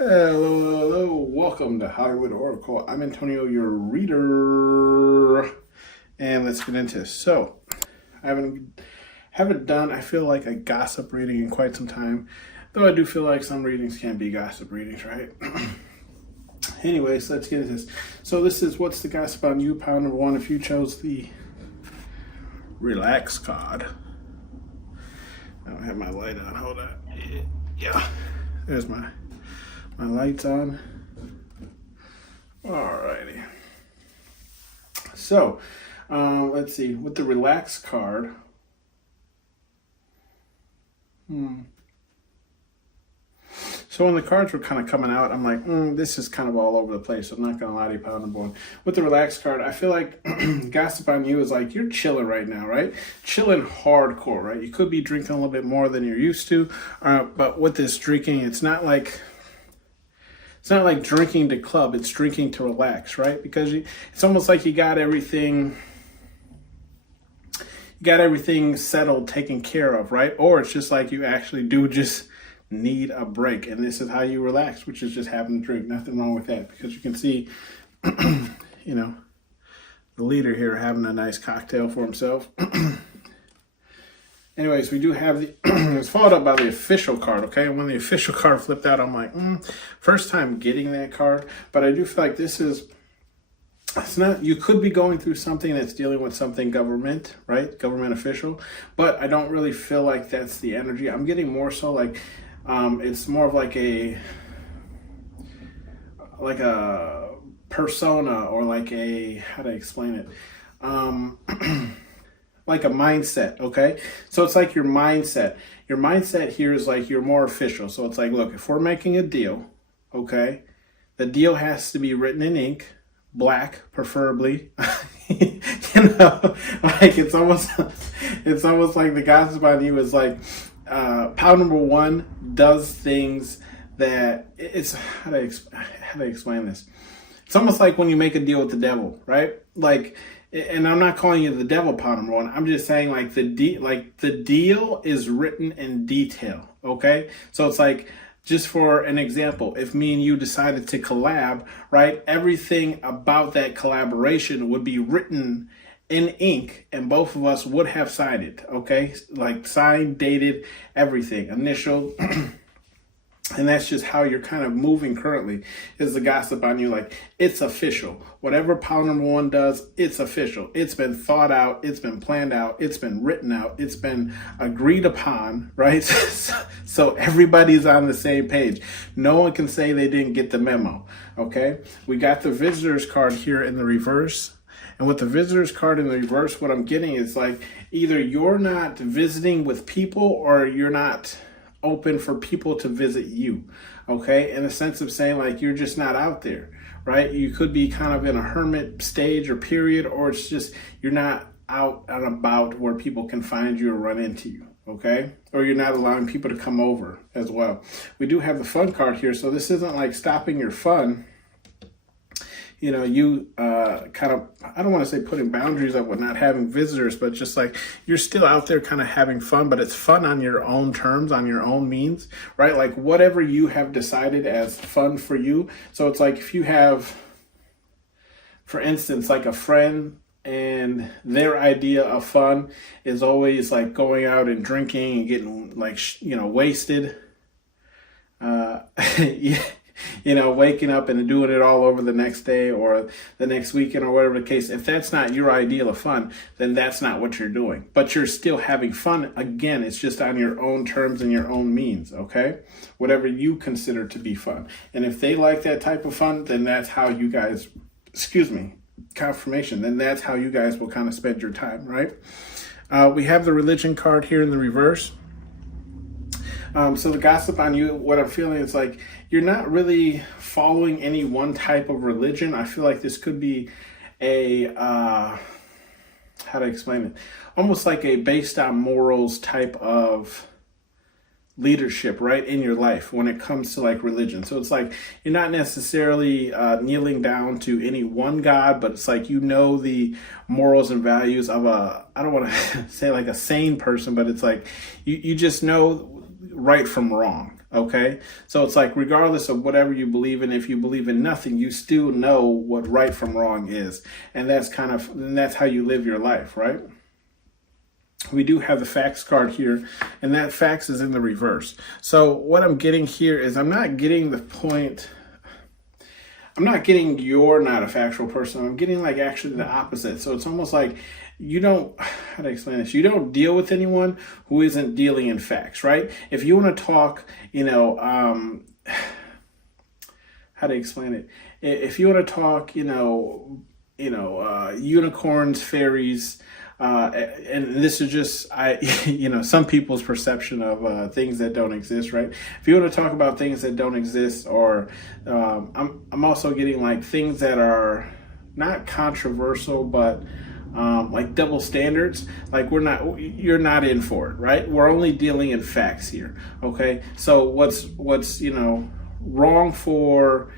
Hello, welcome to Hollywood Oracle. I'm Antonio, your reader, and let's get into this. So, I haven't done, I feel like, a gossip reading in quite some time, though I do feel like some readings can be gossip readings, right? Anyways, let's get into this. So this is What's the Gossip on You, pile number one. If you chose the Relax card, I don't have my light on, hold on. Yeah, there's my lights on. Alrighty. So, let's see. With the Relax card, so when the cards were kind of coming out, I'm like, this is kind of all over the place. I'm not going to lie to you, pound and bone. With the Relax card, I feel like gossip on you is like you're chilling right now, right? Chilling hardcore, right? You could be drinking a little bit more than you're used to, but with this drinking, it's not like drinking to club, it's drinking to relax, right? Because it's almost like you got everything settled, taken care of, right? Or it's just like you actually do just need a break, and this is how you relax, which is just having a drink. Nothing wrong with that, because you can see, the leader here having a nice cocktail for himself. Anyways, we do have the, it's followed up by the official card, okay? And when the official card flipped out, I'm like, first time getting that card. But I do feel like it's not, you could be going through something that's dealing with something government, right? Government official. But I don't really feel like that's the energy. I'm getting more so like, it's more of like a persona, or like a, how do I explain it? Like a mindset, okay? So it's like your mindset. Your mindset here is like you're more official. So it's like, look, if we're making a deal, okay, the deal has to be written in ink, black, preferably. Like it's almost like the gossip on you is like, pile number one does things that it's, how do I explain this? It's almost like when you make a deal with the devil, right? Like, and I'm not calling you the devil, pile number one. I'm just saying like the deal is written in detail, okay? So it's like, just for an example, if me and you decided to collab, right, everything about that collaboration would be written in ink, and both of us would have signed it, okay? Like signed, dated, everything, initial. And that's just how you're kind of moving currently, is the gossip on you. Like, it's official. Whatever pile number one does, it's official. It's been thought out. It's been planned out. It's been written out. It's been agreed upon, right? So everybody's on the same page. No one can say they didn't get the memo, okay? We got the visitor's card here in the reverse. And with the visitor's card in the reverse, what I'm getting is like, either you're not visiting with people, or you're not open for people to visit you, okay? In the sense of saying like you're just not out there, right? You could be kind of in a hermit stage or period, or it's just you're not out and about where people can find you or run into you, okay? Or you're not allowing people to come over as well. We do have the fun card here, so this isn't like stopping your fun. You kind of, I don't want to say putting boundaries up with not having visitors, but just like you're still out there kind of having fun, but it's fun on your own terms, on your own means, right? Like whatever you have decided as fun for you. So it's like if you have, for instance, like a friend, and their idea of fun is always like going out and drinking and getting like, wasted. Yeah. Waking up and doing it all over the next day or the next weekend or whatever the case. If that's not your ideal of fun, then that's not what you're doing. But you're still having fun. Again, it's just on your own terms and your own means, okay? Whatever you consider to be fun. And if they like that type of fun, then that's how you guys, confirmation, then that's how you guys will kind of spend your time, right? We have the religion card here in the reverse. So the gossip on you, what I'm feeling is like you're not really following any one type of religion. I feel like this could be a, how to explain it? Almost like a based on morals type of leadership, right, in your life when it comes to like religion. So it's like you're not necessarily kneeling down to any one God, but it's like the morals and values of I don't want to say like a sane person, but it's like you just know right from wrong. Okay, so it's like regardless of whatever you believe in, if you believe in nothing, you still know what right from wrong is, and that's how you live your life, right? We do have the facts card here, and that facts is in the reverse. So what I'm getting here is I'm not getting the point. I'm not getting you're not a factual person. I'm getting like actually the opposite. So it's almost like you don't, how to explain this? You don't deal with anyone who isn't dealing in facts, right? If you want to talk, how to explain it? If you want to talk, unicorns, fairies, and this is just some people's perception of things that don't exist, right? If you want to talk about things that don't exist, or I'm also getting like things that are not controversial, but like double standards. Like you're not in for it, right? We're only dealing in facts here, okay? So what's wrong for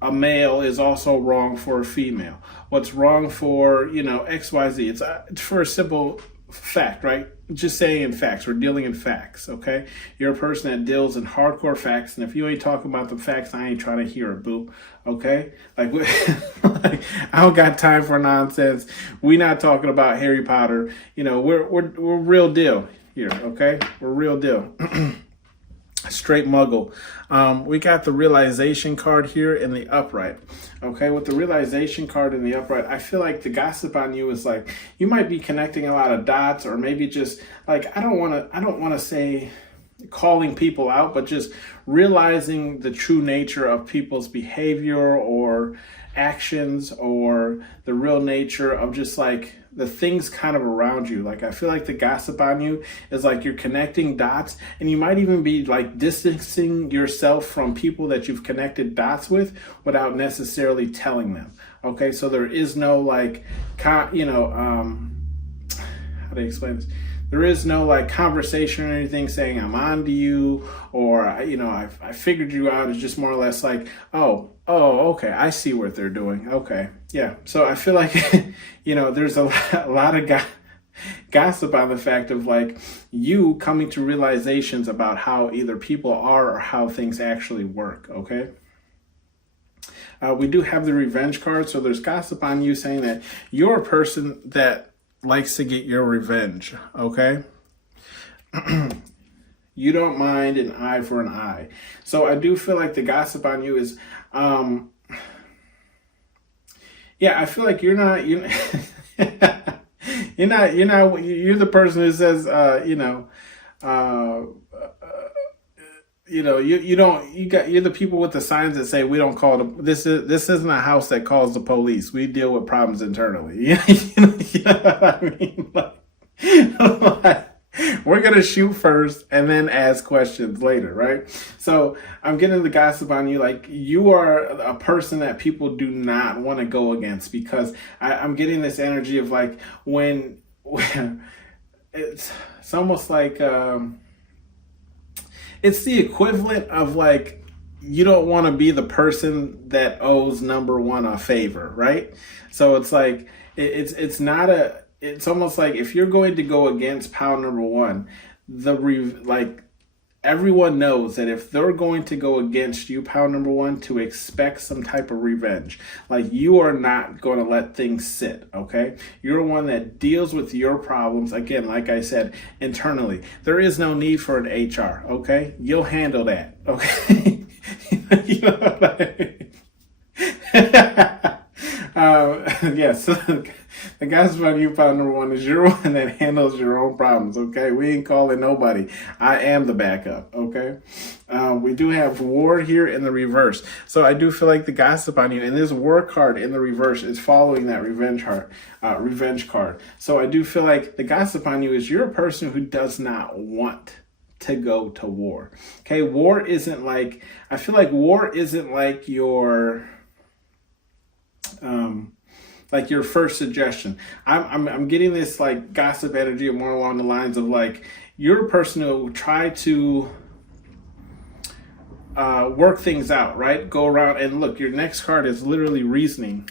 a male is also wrong for a female. What's wrong for, XYZ. It's for a simple fact, right? Just saying in facts. We're dealing in facts, okay? You're a person that deals in hardcore facts, and if you ain't talking about the facts, I ain't trying to hear it, boo. Okay? Like I don't got time for nonsense. We not talking about Harry Potter. We're real deal here, okay? We're real deal. Straight muggle. We got the realization card here in the upright. Okay, with the realization card in the upright, I feel like the gossip on you is like you might be connecting a lot of dots, or maybe just like I don't want to say calling people out, but just realizing the true nature of people's behavior or actions, or the real nature of just like the things kind of around you. Like I feel like the gossip on you is like you're connecting dots, and you might even be like distancing yourself from people that you've connected dots with without necessarily telling them. Okay, so there is no like how do you explain this? There is no like conversation or anything saying I'm on to you, or I figured you out. It's just more or less like, oh, okay, I see what they're doing. Okay, yeah. So I feel like there's a lot of gossip on the fact of like you coming to realizations about how either people are or how things actually work. Okay. We do have the revenge card, so there's gossip on you saying that you're a person that likes to get your revenge, okay? You don't mind an eye for an eye. So I do feel like the gossip on you is, I feel like you're the person who says, you're the people with the signs that say we don't call this isn't a house that calls the police. We deal with problems internally. You know what I mean? Like, we're gonna shoot first and then ask questions later, right? So I'm getting the gossip on you, like you are a person that people do not want to go against, because I'm getting this energy of like when it's almost like it's the equivalent of like you don't want to be the person that owes number one a favor, right? So it's like it's almost like if you're going to go against pile number one, everyone knows that if they're going to go against you, pile number one, to expect some type of revenge. Like you are not going to let things sit, okay? You're one that deals with your problems, again, like I said, internally. There is no need for an HR, okay? You'll handle that, okay? You know what I mean? Yes. The gossip on you, pile number one, is you're one that handles your own problems, okay? We ain't calling nobody. I am the backup, okay? We do have war here in the reverse. So I do feel like the gossip on you, and this war card in the reverse is following that revenge card. So I do feel like the gossip on you is you're a person who does not want to go to war, okay? War isn't like, I feel like war isn't like your first suggestion. I'm getting this like gossip energy more along the lines of like you're a person who will try to work things out, right? Go around and look, your next card is literally reasoning.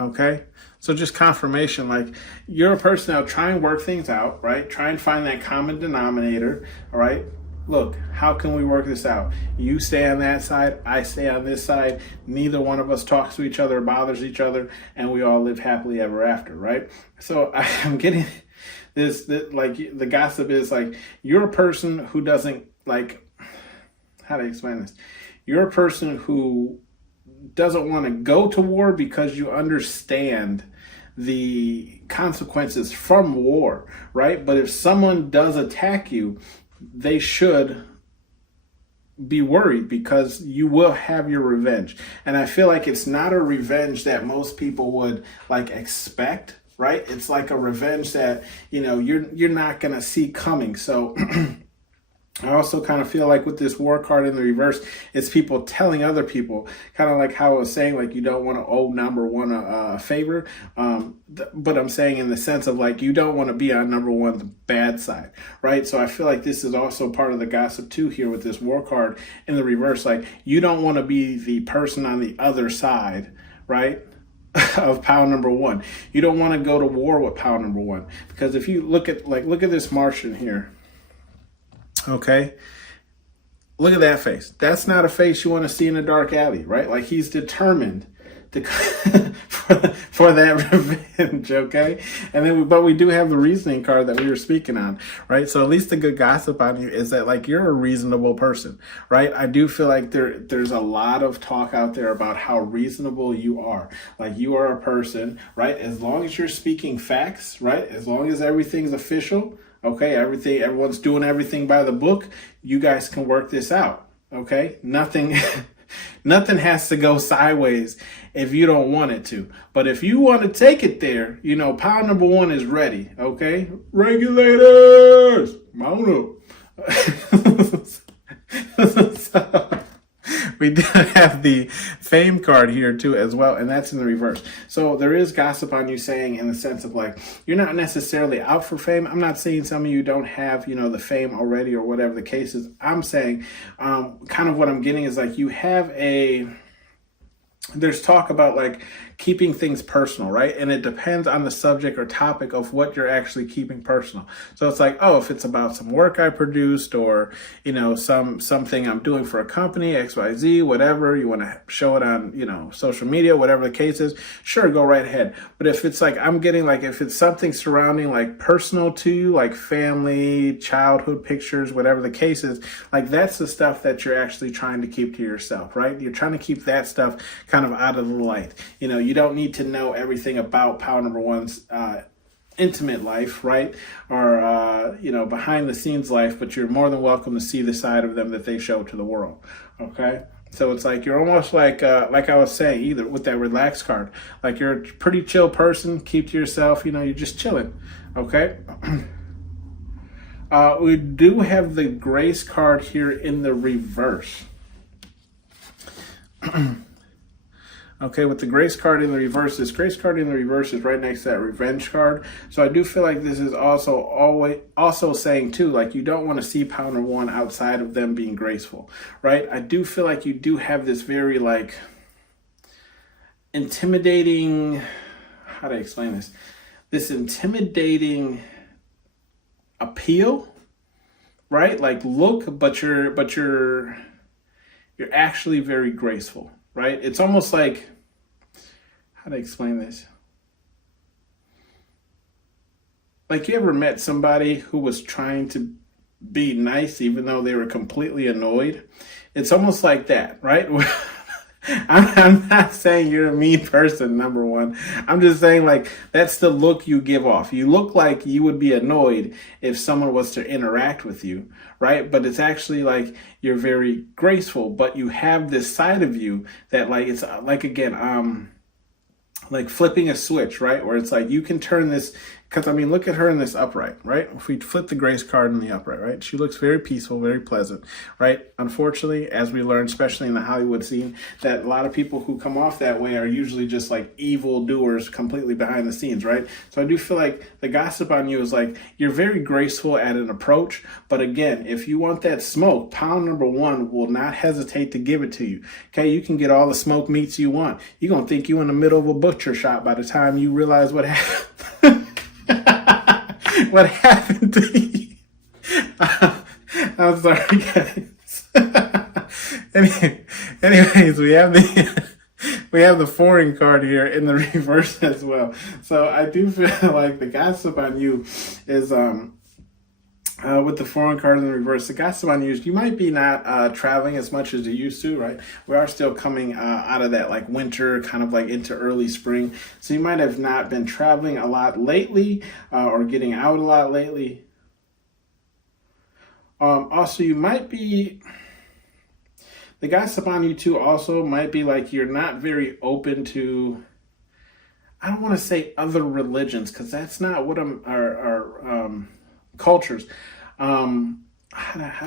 Okay, So just confirmation, like you're a person that'll try and work things out, right? Try and find that common denominator, all right? Look, how can we work this out? You stay on that side, I stay on this side. Neither one of us talks to each other, bothers each other, and we all live happily ever after, right? So I'm getting this like the gossip is like you're a person who doesn't like, how to explain this? You're a person who doesn't want to go to war because you understand the consequences from war, right? But if someone does attack you, they should be worried because you will have your revenge. And I feel like it's not a revenge that most people would like expect, right? It's like a revenge that, you know, you're not going to see coming. So I also kind of feel like with this war card in the reverse, it's people telling other people, kind of like how I was saying, like you don't want to owe number one a favor. But I'm saying in the sense of like you don't want to be on number one, the bad side, right? So I feel like this is also part of the gossip too here with this war card in the reverse. Like you don't want to be the person on the other side, right? Of pile number one. You don't want to go to war with pile number one, because if you look at this Martian here. Okay, look at that face. That's not a face you want to see in a dark alley, right? Like he's determined to for that revenge. Okay, and then but we do have the reasoning card that we were speaking on, right? So at least the good gossip on you is that like you're a reasonable person, right? I do feel like there's a lot of talk out there about how reasonable you are. Like you are a person, right? As long as you're speaking facts, right? As long as everything's official. Okay, everyone's doing everything by the book. You guys can work this out. Okay, nothing has to go sideways if you don't want it to. But if you want to take it there, you know, pile number one is ready. Okay, regulators, mount up. So, we do have the fame card here too as well, and that's in the reverse. So there is gossip on you saying in the sense of like, you're not necessarily out for fame. I'm not saying some of you don't have, you know, the fame already or whatever the case is. I'm saying kind of what I'm getting is like you have there's talk about like keeping things personal, right? And it depends on the subject or topic of what you're actually keeping personal. So it's like, oh, if it's about some work I produced or, you know, something I'm doing for a company, XYZ, whatever, you want to show it on, you know, social media, whatever the case is, sure, go right ahead. But if it's like, I'm getting like, if it's something surrounding like personal to you, like family, childhood pictures, whatever the case is, like that's the stuff that you're actually trying to keep to yourself, right? You're trying to keep that stuff kind of out of the light. You know, you don't need to know everything about pile number one's intimate life, right? Or, you know, behind the scenes life, but you're more than welcome to see the side of them that they show to the world. Okay. So it's like, you're almost like I was saying, either with that relax card, like you're a pretty chill person, keep to yourself, you know, you're just chilling. Okay. We do have the grace card here in the reverse. Okay, with the grace card in the reverse, this grace card in the reverse is right next to that revenge card. So I do feel like this is also saying too, like you don't want to see pile number one outside of them being graceful, right? I do feel like you do have this very like intimidating, how do I explain this? This intimidating appeal, right? Like look, but you're actually very graceful. Right? It's almost like, how to explain this? Like you ever met somebody who was trying to be nice even though they were completely annoyed? It's almost like that, right? I'm not saying you're a mean person, number one. I'm just saying like that's the look you give off. You look like you would be annoyed if someone was to interact with you, right? But it's actually like you're very graceful, but you have this side of you that like, it's like, again, like flipping a switch, right? Where it's like you can turn this Because, I mean, look at her in this upright, right? If we flip the grace card in the upright, right? She looks very peaceful, very pleasant, right? Unfortunately, as we learn, especially in the Hollywood scene, that a lot of people who come off that way are usually just like evil doers completely behind the scenes, right? So I do feel like the gossip on you is like, you're very graceful at an approach. But again, if you want that smoke, pound number one will not hesitate to give it to you. Okay, you can get all the smoked meats you want. You're going to think you're in the middle of a butcher shop by the time you realize what happened. What happened to you? I'm sorry, guys. Anyways, we have the foreign card here in the reverse as well. So I do feel like the gossip on you is with the foreign card in the reverse. The gossip on you is you might be not traveling as much as you used to, right? We are still coming out of that like winter, kind of like into early spring. So you might have not been traveling a lot lately or getting out a lot lately. Also, you might be, the gossip on you too also might be like you're not very open to, I don't want to say other religions, because that's not what our cultures. How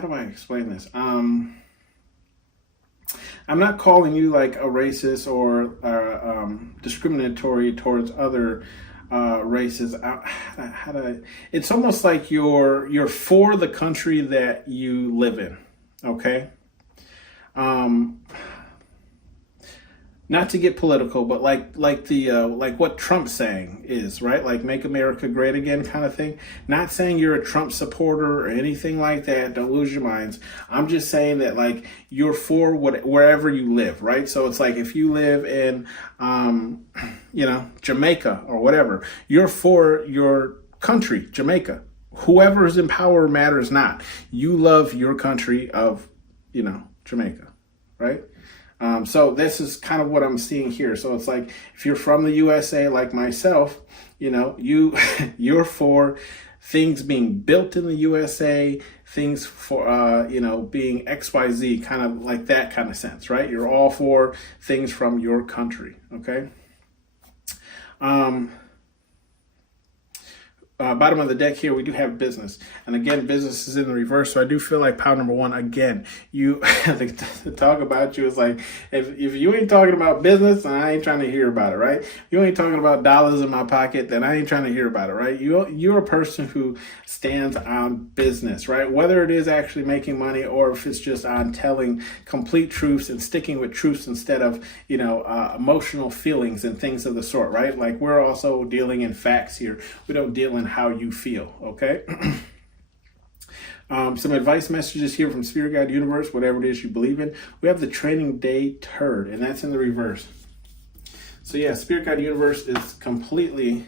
do I explain this? I'm not calling you like a racist or discriminatory towards other races. It's almost like you're for the country that you live in. Okay. Not to get political, but like what Trump's saying is, right? Like make America great again kind of thing. Not saying you're a Trump supporter or anything like that. Don't lose your minds. I'm just saying that like you're for wherever you live, right? So it's like if you live in, Jamaica or whatever, you're for your country, Jamaica. Whoever is in power matters not. You love your country of, Jamaica, right? So this is kind of what I'm seeing here. So it's like, if you're from the USA, like myself, you're for things being built in the USA, things for, being XYZ, kind of like that kind of sense, right? You're all for things from your country. Okay. Bottom of the deck here, we do have business. And again, business is in the reverse. So I do feel like pound number one, again, the talk about you is like, if you ain't talking about business, then I ain't trying to hear about it, right? If you ain't talking about dollars in my pocket, then I ain't trying to hear about it, right? You're a person who stands on business, right? Whether it is actually making money or if it's just on telling complete truths and sticking with truths instead of, emotional feelings and things of the sort, right? Like we're also dealing in facts here. We don't deal in how you feel, okay? Some advice messages here from Spirit Guide Universe, whatever it is you believe in. We have the Training Day Turd, and that's in the reverse. So yeah, Spirit Guide Universe is completely,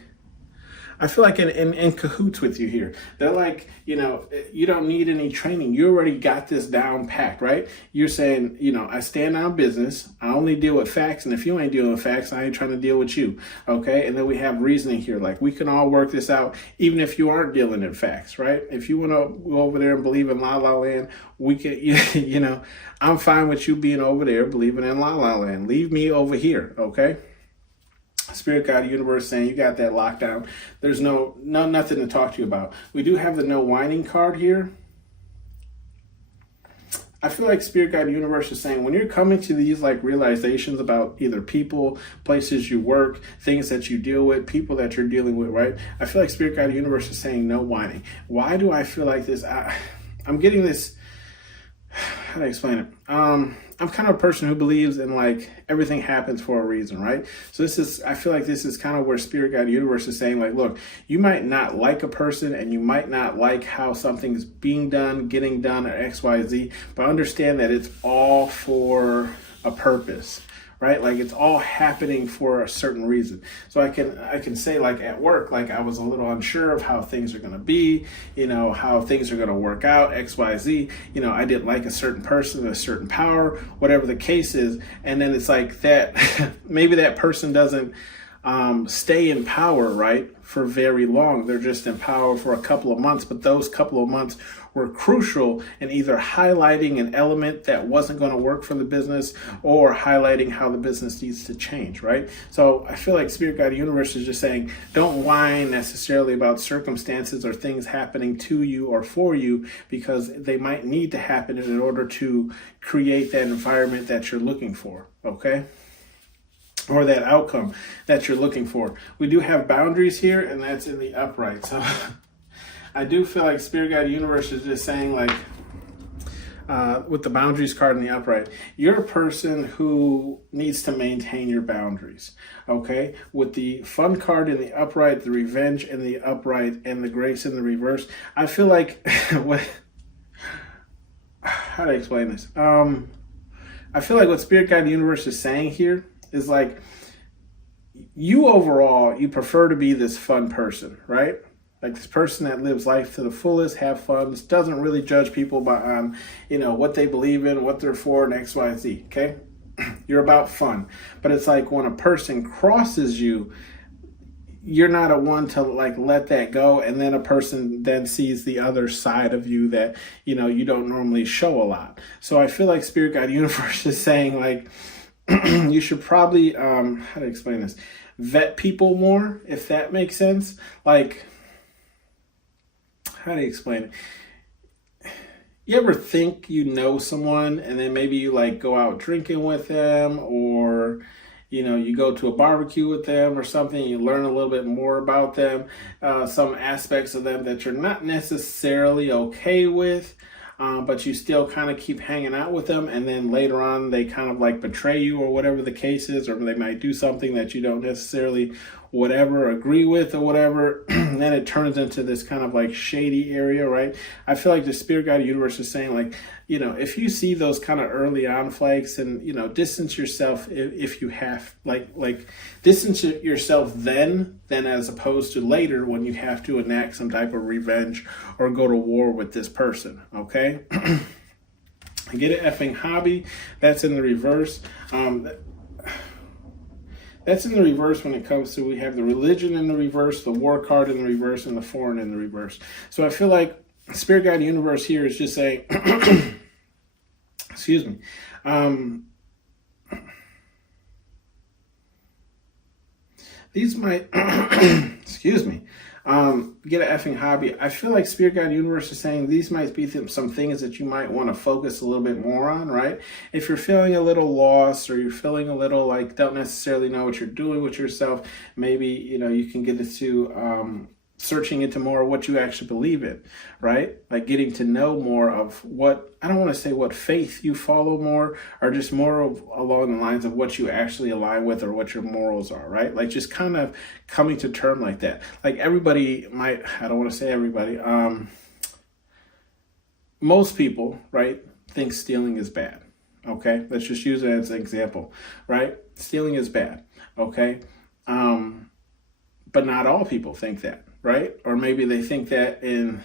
I feel like in cahoots with you here. They're like, you don't need any training. You already got this down packed, right? You're saying, I stand on business. I only deal with facts. And if you ain't dealing with facts, I ain't trying to deal with you. Okay. And then we have reasoning here. Like we can all work this out, even if you aren't dealing in facts, right? If you want to go over there and believe in La La Land, we can, I'm fine with you being over there believing in La La Land. Leave me over here. Okay. Spirit Guide Universe saying you got that lockdown. There's nothing to talk to you about. We do have the no whining card here. I feel like Spirit Guide Universe is saying when you're coming to these like realizations about either people, places you work, things that you deal with, people that you're dealing with, right? I feel like Spirit Guide Universe is saying no whining. Why do I feel like this? I'm getting this. How do I explain it? I'm kind of a person who believes in like everything happens for a reason, right? So I feel like this is kind of where Spirit Guide Universe is saying like, look, you might not like a person and you might not like how something's being done, getting done, or XYZ, but understand that it's all for a purpose, right? Like it's all happening for a certain reason. So I can say like at work, like I was a little unsure of how things are going to be, how things are going to work out, XYZ, I didn't like a certain person, a certain power, whatever the case is. And then it's like that, maybe that person doesn't stay in power, right, for very long. They're just in power for a couple of months, but those couple of months were crucial in either highlighting an element that wasn't going to work for the business or highlighting how the business needs to change, right? So I feel like Spirit Guide Universe is just saying, don't whine necessarily about circumstances or things happening to you or for you, because they might need to happen in order to create that environment that you're looking for, okay? Or that outcome that you're looking for. We do have boundaries here, and that's in the upright. So I do feel like Spirit Guide Universe is just saying, like, with the boundaries card in the upright, you're a person who needs to maintain your boundaries, okay? With the fun card in the upright, the revenge in the upright, and the grace in the reverse, I feel like, how do I explain this? I feel like what Spirit Guide Universe is saying here is like, you overall, you prefer to be this fun person, right? Like this person that lives life to the fullest, have fun, doesn't really judge people by, what they believe in, what they're for, and X, Y, Z, okay? You're about fun. But it's like when a person crosses you, you're not a one to like let that go, and then a person then sees the other side of you that, you don't normally show a lot. So I feel like Spirit Guide Universe is saying, like, you should probably, how to explain this, vet people more, if that makes sense. Like, how do you explain it? You ever think you know someone and then maybe you like go out drinking with them, or, you go to a barbecue with them or something, you learn a little bit more about them, some aspects of them that you're not necessarily okay with, but you still kind of keep hanging out with them, and then later on they kind of like betray you or whatever the case is, or they might do something that you don't necessarily agree with or whatever, and then it turns into this kind of like shady area, right? I feel like the Spirit Guide Universe is saying, like, if you see those kind of early on flags, and distance yourself if you have, like distance yourself then as opposed to later when you have to enact some type of revenge or go to war with this person, okay? Get an effing hobby. That's in the reverse. That's in the reverse when it comes to, we have the religion in the reverse, the war card in the reverse, and the foreign in the reverse. So I feel like Spirit Guide Universe here is just saying, excuse me, these might, excuse me, get an effing hobby. I feel like Spirit Guide Universe is saying these might be some things that you might want to focus a little bit more on, right? If you're feeling a little lost, or you're feeling a little like don't necessarily know what you're doing with yourself, maybe, you can get into searching into more of what you actually believe in, right? Like getting to know more of what, I don't want to say what faith you follow more, or just more of along the lines of what you actually align with or what your morals are, right? Like just kind of coming to term like that. Like everybody might, I don't want to say everybody, most people, right, think stealing is bad, okay? Let's just use it as an example, right? Stealing is bad, okay? But not all people think that, right? Or maybe they think that in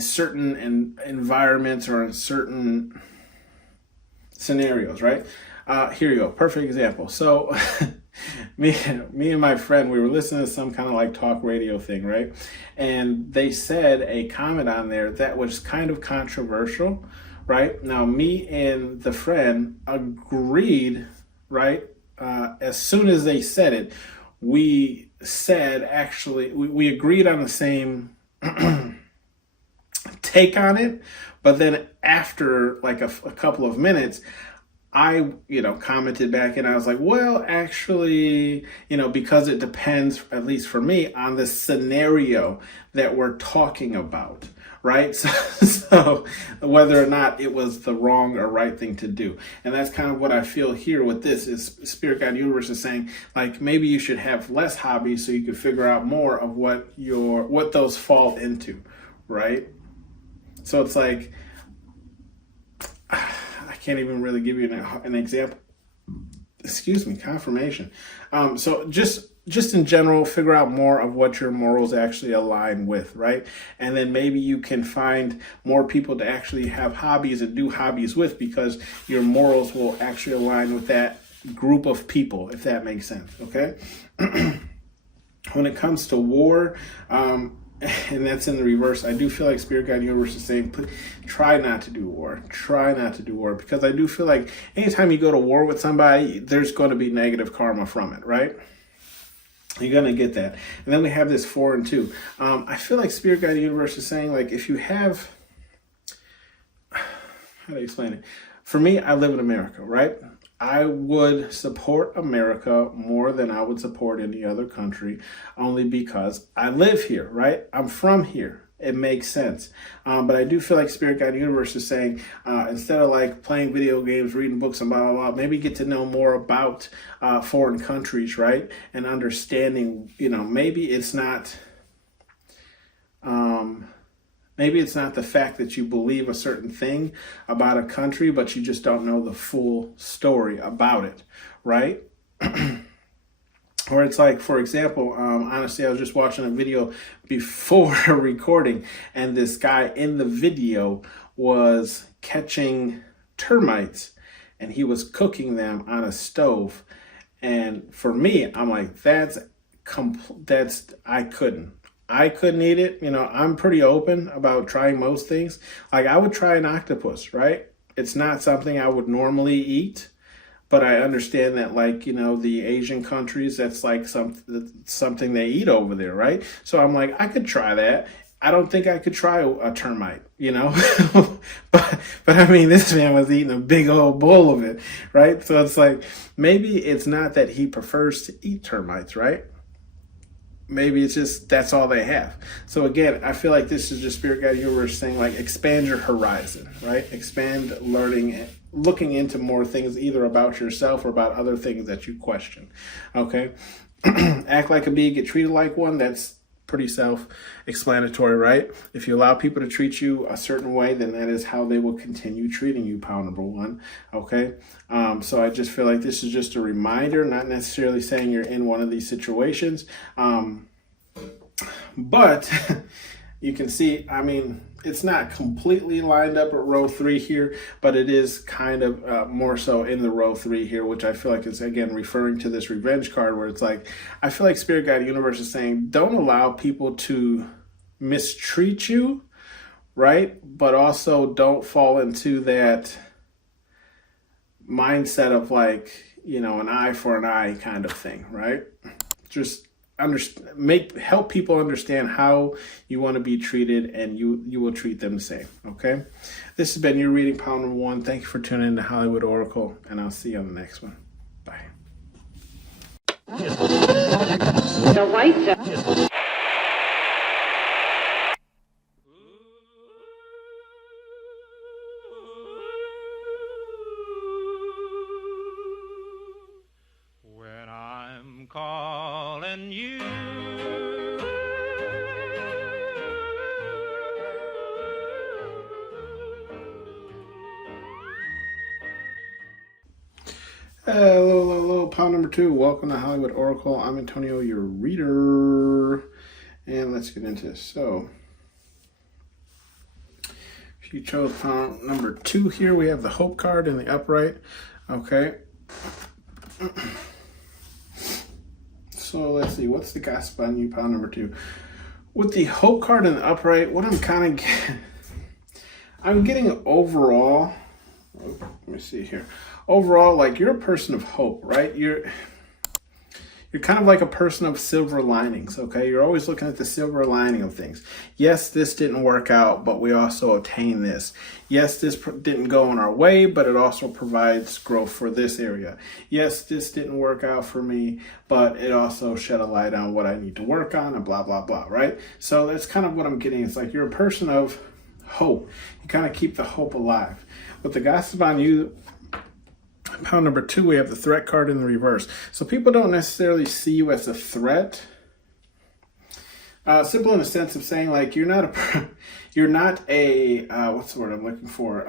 certain environments or in certain scenarios, right? Here you go, perfect example. So me and my friend, we were listening to some kind of like talk radio thing, right? And they said a comment on there that was kind of controversial, right? Now me and the friend agreed, right? As soon as they said it, we said, actually, we agreed on the same take on it, but then after like a couple of minutes, I, commented back, and I was like, well, actually, because it depends, at least for me, on the scenario that we're talking about, right? So whether or not it was the wrong or right thing to do. And that's kind of what I feel here with this, is Spirit Guide Universe is saying, like, maybe you should have less hobbies so you can figure out more of what those fall into, right? So it's like, I can't even really give you an example. Excuse me, confirmation. So just in general, figure out more of what your morals actually align with, right? And then maybe you can find more people to actually have hobbies and do hobbies with, because your morals will actually align with that group of people, if that makes sense, okay? When it comes to war, and that's in the reverse, I do feel like Spirit Guide Universe is saying, try not to do war. Try not to do war. Because I do feel like anytime you go to war with somebody, there's going to be negative karma from it, right? You're going to get that. And then we have this 4 and 2. I feel like Spirit Guide Universe is saying, like, if you have, how do I explain it? For me, I live in America, right? I would support America more than I would support any other country, only because I live here, right? I'm from here. It makes sense. But I do feel like Spirit Guide Universe is saying, instead of like playing video games, reading books, and blah, blah, blah, maybe get to know more about foreign countries, right? And understanding, maybe it's not... Maybe it's not the fact that you believe a certain thing about a country, but you just don't know the full story about it, right? Or it's like, for example, honestly, I was just watching a video before recording, and this guy in the video was catching termites, and he was cooking them on a stove. And for me, I'm like, I couldn't eat it. I'm pretty open about trying most things. Like, I would try an octopus, right? It's not something I would normally eat, but I understand that, like, the Asian countries, that's like something they eat over there, right? So I'm like, I could try that. I don't think I could try a termite, but I mean, this man was eating a big old bowl of it, right? So it's like, maybe it's not that he prefers to eat termites, right? Maybe it's just that's all they have. So again, I feel like this is just Spirit Guide Universe saying, like, expand your horizon, right? Expand learning, looking into more things, either about yourself or about other things that you question, okay? Act like a bee, get treated like one. That's pretty self-explanatory, right? If you allow people to treat you a certain way, then that is how they will continue treating you, pound number 1, okay? So I just feel like this is just a reminder, not necessarily saying you're in one of these situations, but you can see, I mean, it's not completely lined up at row 3 here, but it is kind of more so in the row 3 here, which I feel like is, again, referring to this revenge card, where it's like, I feel like Spirit Guide Universe is saying, don't allow people to mistreat you, right? But also don't fall into that mindset of, like, an eye for an eye kind of thing, right? Just help people understand how you want to be treated, and you will treat them the same, okay? This has been your reading, pound number 1. Thank you for tuning in to Hollywood Oracle, and I'll see you on the next one. Bye. The white when I'm calling you. Hello, pound number 2. Welcome to Hollywood Oracle. I'm Antonio, your reader. And let's get into this. So, if you chose pound number 2 here, we have the Hope card in the upright. Okay. So let's see, what's the gossip on you, pound number 2? With the Hope card in the upright, what I'm getting overall, let me see here. Overall, like, you're a person of hope, right? You're kind of like a person of silver linings, okay? You're always looking at the silver lining of things. Yes, this didn't work out, but we also obtained this. Yes, this didn't go in our way, but it also provides growth for this area. Yes, this didn't work out for me, but it also shed a light on what I need to work on, and blah, blah, blah, right? So that's kind of what I'm getting. It's like you're a person of hope. You kind of keep the hope alive. With the gossip on you, pound number 2, we have the threat card in the reverse. So people don't necessarily see you as a threat. Simple in the sense of saying, like, you're not a what's the word I'm looking for?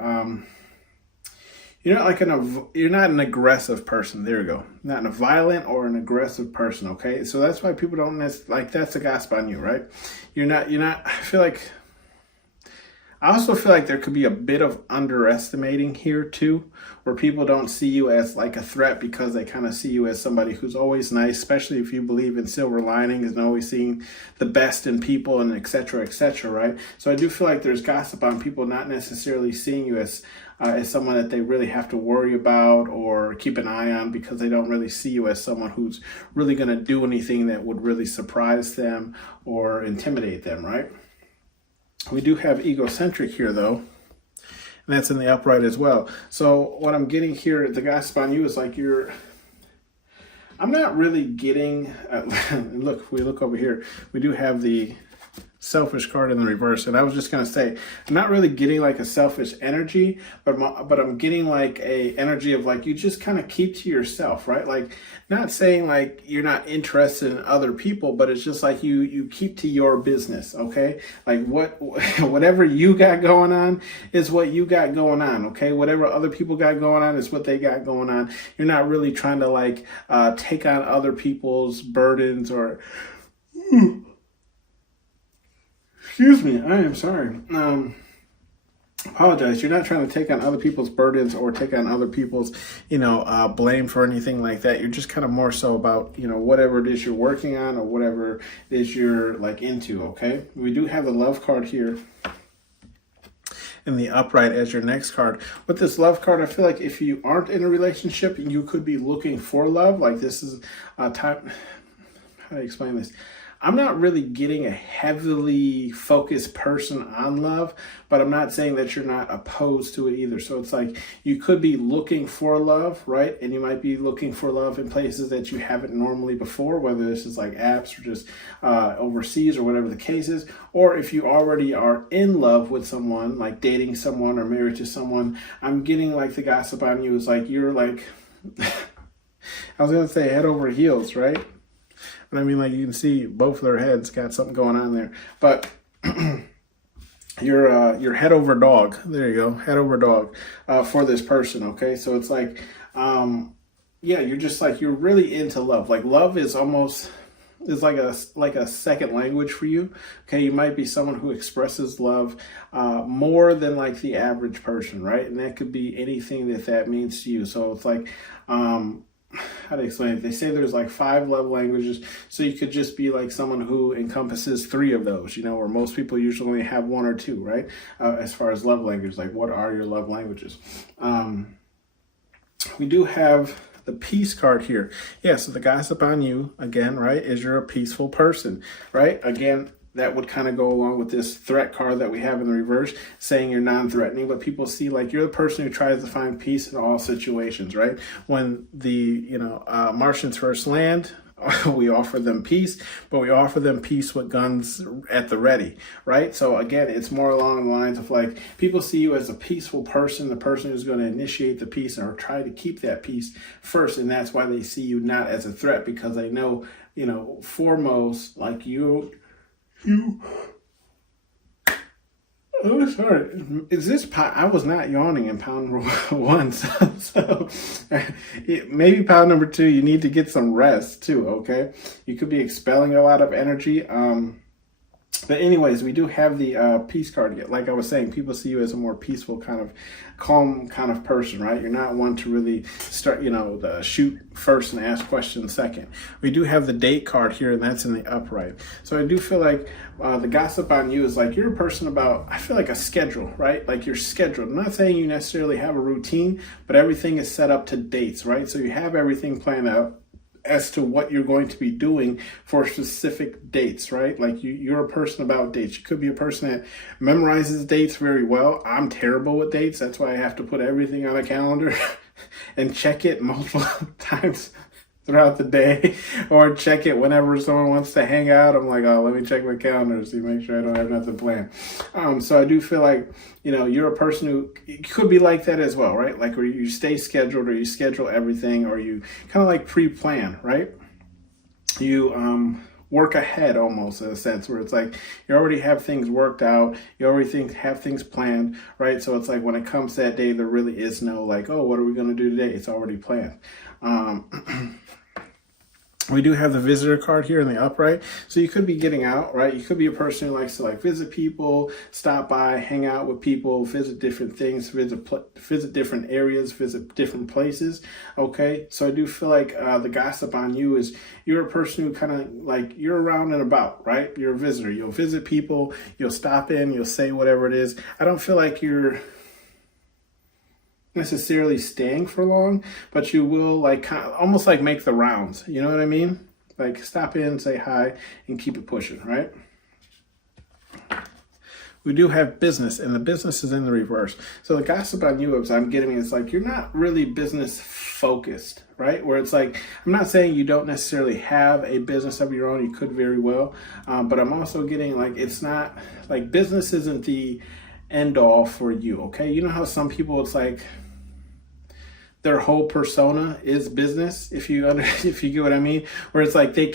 You're not an aggressive person. There you go. Not a violent or an aggressive person. Okay, so that's why people don't that's a gossip on you, right? You're not. I feel like I also feel like there could be a bit of underestimating here too, where people don't see you as like a threat because they kind of see you as somebody who's always nice, especially if you believe in silver linings and always seeing the best in people and et cetera, right? So I do feel like there's gossip on people not necessarily seeing you as someone that they really have to worry about or keep an eye on, because they don't really see you as someone who's really going to do anything that would really surprise them or intimidate them, right? We do have egocentric here, though, and that's in the upright as well. So what I'm getting here, the gossip on you is like I'm not really getting, look, if we look over here, we do have the selfish card in the reverse, and I was just going to say, I'm not really getting like a selfish energy, but I'm getting like a energy of like you just kind of keep to yourself, right? Like, not saying like you're not interested in other people, but it's just like you keep to your business, okay? Like whatever you got going on is what you got going on, okay? Whatever other people got going on is what they got going on. You're not really trying to like take on other people's burdens or excuse me, I am sorry. Apologize. You're not trying to take on other people's burdens or take on other people's, blame for anything like that. You're just kind of more so about, whatever it is you're working on or whatever it is you're like into, okay? We do have the love card here in the upright as your next card. With this love card, I feel like if you aren't in a relationship, you could be looking for love. Like this is a time, how do I explain this? I'm not really getting a heavily focused person on love, but I'm not saying that you're not opposed to it either. So it's like you could be looking for love, right? And you might be looking for love in places that you haven't normally before, whether this is like apps or just overseas or whatever the case is. Or if you already are in love with someone, like dating someone or married to someone, I'm getting like the gossip on you is like you're like, I was going to say head over heels, right? But I mean, like you can see both of their heads got something going on there. But you're head over dog. There you go, head over dog for this person. Okay, so it's like, you're just like you're really into love. Like love is almost like a second language for you. Okay, you might be someone who expresses love more than like the average person, right? And that could be anything that means to you. So it's like, how to explain it? They say there's like 5 love languages, so you could just be like someone who encompasses 3 of those, where most people usually only have 1 or 2, right? As far as love languages, like what are your love languages? We do have the peace card here. Yeah, so the gossip on you, again, right, is you're a peaceful person, right? Again, that would kind of go along with this threat card that we have in the reverse, saying you're non-threatening, but people see like you're the person who tries to find peace in all situations, right? When the Martians first land, we offer them peace, but we offer them peace with guns at the ready, right? So again, it's more along the lines of like people see you as a peaceful person, the person who's going to initiate the peace or try to keep that peace first, and that's why they see you not as a threat, because they know, foremost, like you. Oh, sorry. Is this I was not yawning in pound 1, so maybe pound number 2. You need to get some rest too. Okay, you could be expelling a lot of energy. But anyways, we do have the peace card. Like I was saying, people see you as a more peaceful kind of calm kind of person, right? You're not one to really start, the shoot first and ask questions second. We do have the date card here, and that's in the upright. So I do feel like the gossip on you is like you're a person about, I feel like a schedule, right? Like you're scheduled. I'm not saying you necessarily have a routine, but everything is set up to dates, right? So you have everything planned out as to what you're going to be doing for specific dates, right? Like you're a person about dates. You could be a person that memorizes dates very well. I'm terrible with dates. That's why I have to put everything on a calendar and check it multiple times throughout the day, or check it whenever someone wants to hang out. I'm like, oh, let me check my calendar to see, make sure I don't have nothing planned. So I do feel like, you're a person who could be like that as well, right? Like where you stay scheduled, or you schedule everything, or you kind of like pre-plan, right? You work ahead almost, in a sense, where it's like you already have things worked out, you already have things planned, right? So it's like when it comes to that day, there really is no like, oh, what are we going to do today? It's already planned. We do have the visitor card here in the upright. So you could be getting out, right? You could be a person who likes to like visit people, stop by, hang out with people, visit different things, visit different areas, visit different places. Okay. So I do feel like the gossip on you is you're a person who kind of like you're around and about, right? You're a visitor. You'll visit people, you'll stop in, you'll say whatever it is. I don't feel like you're necessarily staying for long, but you will like kind of, almost like make the rounds. You know what I mean? Like stop in, say hi, and keep it pushing, right? We do have business, and the business is in the reverse. So the gossip on you, as I'm getting, is like you're not really business focused, right? Where it's like, I'm not saying you don't necessarily have a business of your own. You could very well, but I'm also getting like it's not like business isn't the end all for you. Okay, you know how some people it's like their whole persona is business, if you get what I mean, where it's like they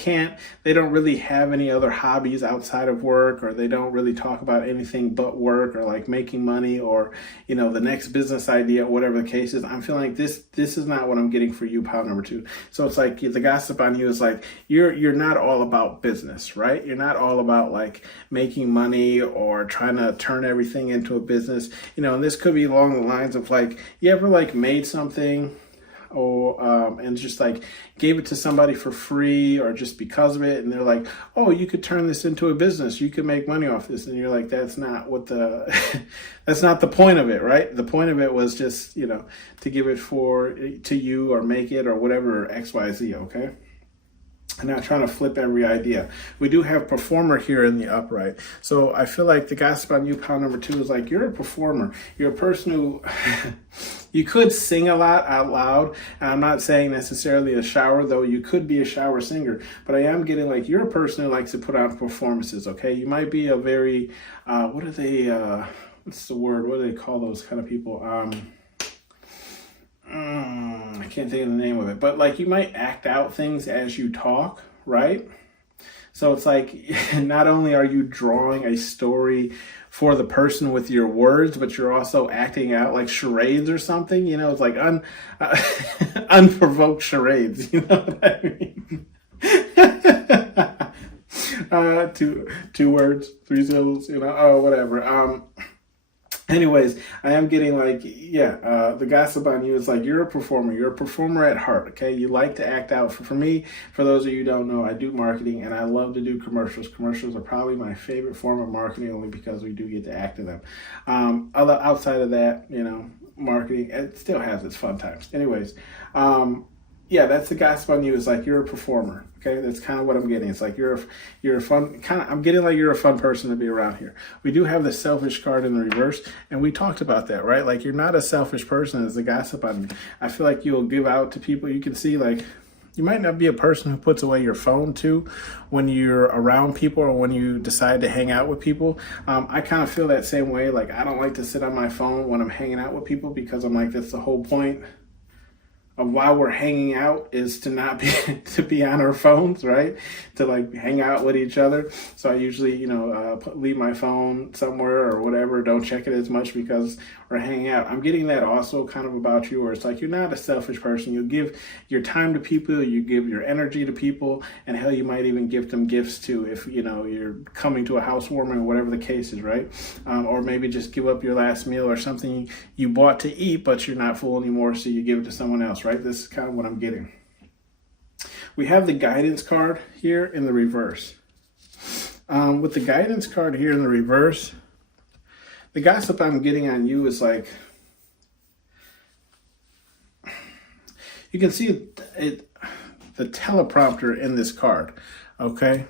don't really have any other hobbies outside of work, or they don't really talk about anything but work, or like making money, or the next business idea, whatever the case is. I'm feeling like this is not what I'm getting for you, pile number 2. So it's like the gossip on you is like you're not all about business, right? You're not all about like making money or trying to turn everything into a business, and this could be along the lines of like you ever like made something or and just like gave it to somebody for free or just because of it, and they're like, oh, you could turn this into a business, you could make money off this, and you're like, that's not what that's not the point of it, right? The point of it was just to give it to you or make it or whatever, XYZ. Okay, I'm not trying to flip every idea. We do have performer here in the upright. So I feel like the gossip on you, pile number 2, is like you're a performer. You're a person who you could sing a lot out loud. And I'm not saying necessarily a shower, though you could be a shower singer. But I am getting like you're a person who likes to put on performances, okay? You might be a very, what's the word? What do they call those kind of people? I can't think of the name of it, but like you might act out things as you talk, right? So it's like not only are you drawing a story for the person with your words, but you're also acting out like charades or something. It's like unprovoked charades. You know what I mean? Two words, 3 syllables. Whatever. Anyways, I am getting like, the gossip on you is like you're a performer. You're a performer at heart, okay? You like to act out. For me, for those of you who don't know, I do marketing and I love to do commercials. Commercials are probably my favorite form of marketing only because we do get to act in them. Outside of that, marketing, it still has its fun times. Anyways, that's the gossip on you is like you're a performer. Okay, that's kind of what I'm getting. It's like you're a fun kind of. I'm getting like you're a fun person to be around here. We do have the selfish card in the reverse, and we talked about that, right? Like you're not a selfish person as the gossip on you. I feel like you'll give out to people. You can see like you might not be a person who puts away your phone too when you're around people or when you decide to hang out with people. I kind of feel that same way. Like I don't like to sit on my phone when I'm hanging out with people because I'm like that's the whole point of why we're hanging out is to not be to be on our phones, right? To like hang out with each other. So I usually, leave my phone somewhere or whatever. Don't check it as much because we're hanging out. I'm getting that also kind of about you, where it's like you're not a selfish person. You give your time to people, you give your energy to people, and hell, you might even give them gifts too if you're coming to a housewarming or whatever the case is, right? Or maybe just give up your last meal or something you bought to eat, but you're not full anymore, so you give it to someone else, right? This is kind of what I'm getting. We have the guidance card here in the reverse. With the guidance card here in the reverse, the gossip I'm getting on you is like, you can see the teleprompter in this card, okay?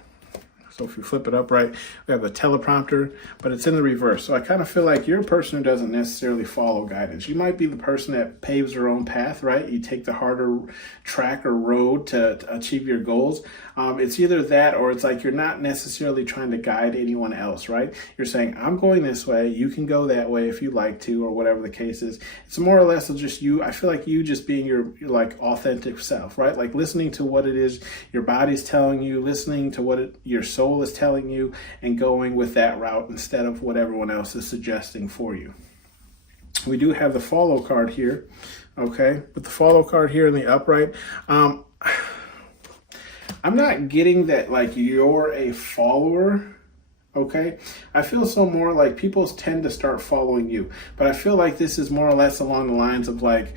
So if you flip it up right, we have a teleprompter, but it's in the reverse. So I kind of feel like you're a person who doesn't necessarily follow guidance. You might be the person that paves their own path, right? You take the harder track or road to achieve your goals. It's either that or it's like you're not necessarily trying to guide anyone else, right? You're saying, I'm going this way, you can go that way if you like to, or whatever the case is. It's more or less just you. I feel like you just being your like authentic self, right? Like listening to what it is your body's telling you, listening to what your soul is telling you, and going with that route instead of what everyone else is suggesting for you. We do have the follow card here, okay? With the follow card here in the upright, I'm not getting that like you're a follower. Okay, I feel so more like people tend to start following you, but I feel like this is more or less along the lines of like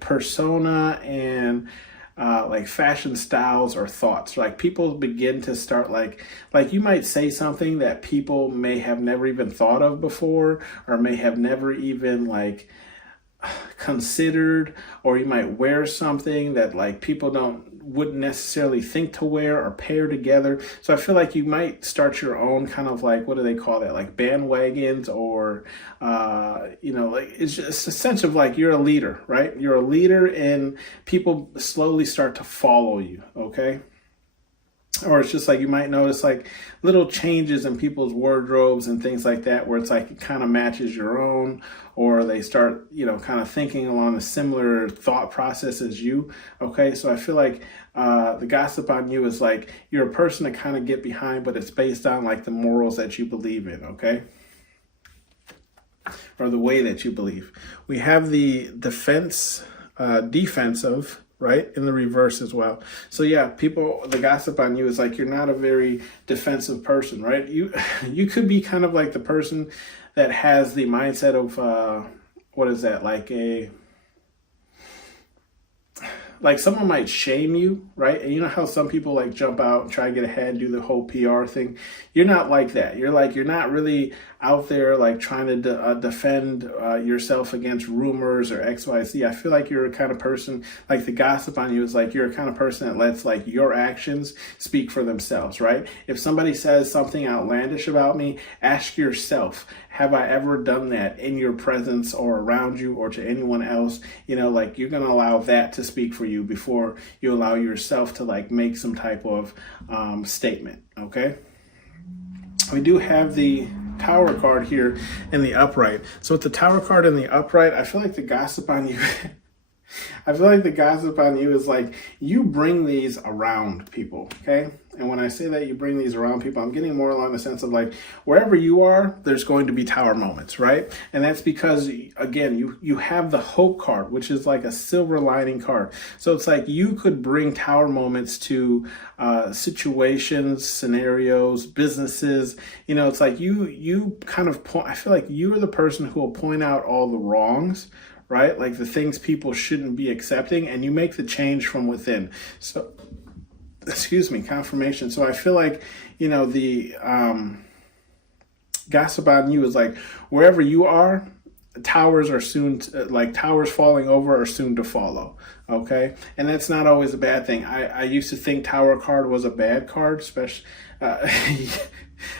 persona and like fashion styles or thoughts. Like people begin to start like you might say something that people may have never even thought of before, or may have never even like considered, or you might wear something that like people wouldn't necessarily think to wear or pair together. So I feel like you might start your own kind of like, what do they call that, like bandwagons, or like it's just a sense of like you're a leader, right? You're a leader and people slowly start to follow you. Okay, or it's just like you might notice like little changes in people's wardrobes and things like that, where it's like it kind of matches your own, or they start kind of thinking along a similar thought process as you. Okay, so I feel like the gossip on you is like you're a person to kind of get behind, but it's based on like the morals that you believe in. Okay, or the way that you believe. We have the defensive, right, in the reverse as well. So yeah, the gossip on you is like you're not a very defensive person, right? You could be kind of like the person that has the mindset of what is that, like someone might shame you, right? And you know how some people like jump out and try to get ahead and do the whole PR thing? You're not like that. You're not really out there like trying to defend yourself against rumors or XYZ. I feel like you're a kind of person, like the gossip on you is like you're a kind of person that lets like your actions speak for themselves, right? If somebody says something outlandish about me, ask yourself, have I ever done that in your presence or around you or to anyone else? Like you're going to allow that to speak for you before you allow yourself to like make some type of statement. Okay. We do have the Tower card here in the upright. So with the Tower card in the upright, I feel like the gossip on you I feel like the gossip on you is like you bring these around people, okay? And when I say that you bring these around people, I'm getting more along the sense of like wherever you are, there's going to be tower moments, right? And that's because, again, you have the hope card, which is like a silver lining card. So it's like you could bring tower moments to situations, scenarios, businesses. It's like you kind of point, I feel like you are the person who will point out all the wrongs, right? Like the things people shouldn't be accepting, and you make the change from within. So, confirmation. So I feel like, the gossip on you is like wherever you are, towers are soon, towers falling over are soon to follow. Okay. And that's not always a bad thing. I used to think tower card was a bad card, especially,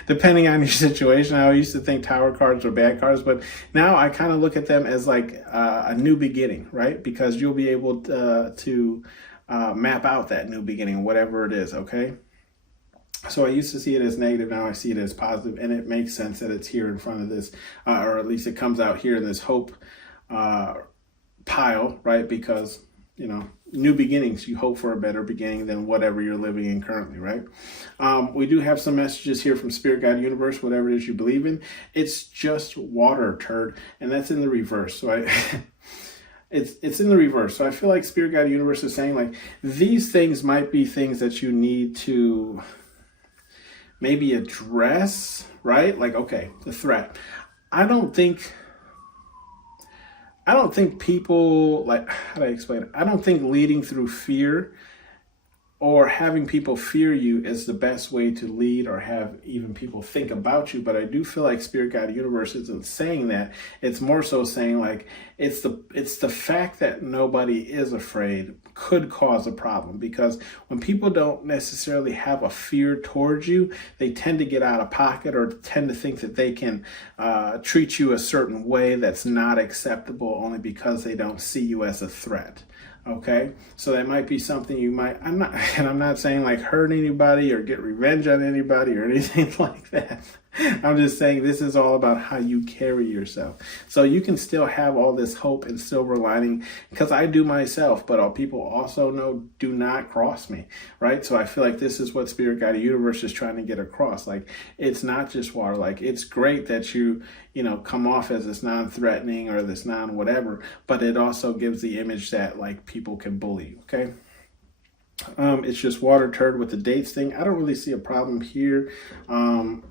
depending on your situation. I used to think tower cards were bad cards, but now I kind of look at them as like a new beginning, right? Because you'll be able to map out that new beginning, whatever it is, okay? So I used to see it as negative, now I see it as positive, and it makes sense that it's here in front of this, or at least it comes out here in this hope pile, right? Because, new beginnings, you hope for a better beginning than whatever you're living in currently, right? We do have some messages here from Spirit, God, Universe, whatever it is you believe in. It's just water, turd, and that's in the reverse. So it's in the reverse. So I feel like Spirit, God, Universe is saying like these things might be things that you need to maybe address, right? Like, okay, the threat. I don't think people, like, how do I explain it? I don't think leading through fear or having people fear you is the best way to lead or have even people think about you. But I do feel like Spirit, God, Universe isn't saying that. It's more so saying like it's the fact that nobody is afraid could cause a problem, because when people don't necessarily have a fear towards you, they tend to get out of pocket or tend to think that they can treat you a certain way that's not acceptable only because they don't see you as a threat. Okay, so that might be something you might, I'm not saying like hurt anybody or get revenge on anybody or anything like that. I'm just saying this is all about how you carry yourself. So you can still have all this hope and silver lining, because I do myself, but all people also know, do not cross me, right? So I feel like this is what Spirit, God, Universe is trying to get across. Like, it's not just water. Like, it's great that you come off as this non-threatening or this non-whatever, but it also gives the image that like people can bully you, okay? It's just water turd with the dates thing. I don't really see a problem here. But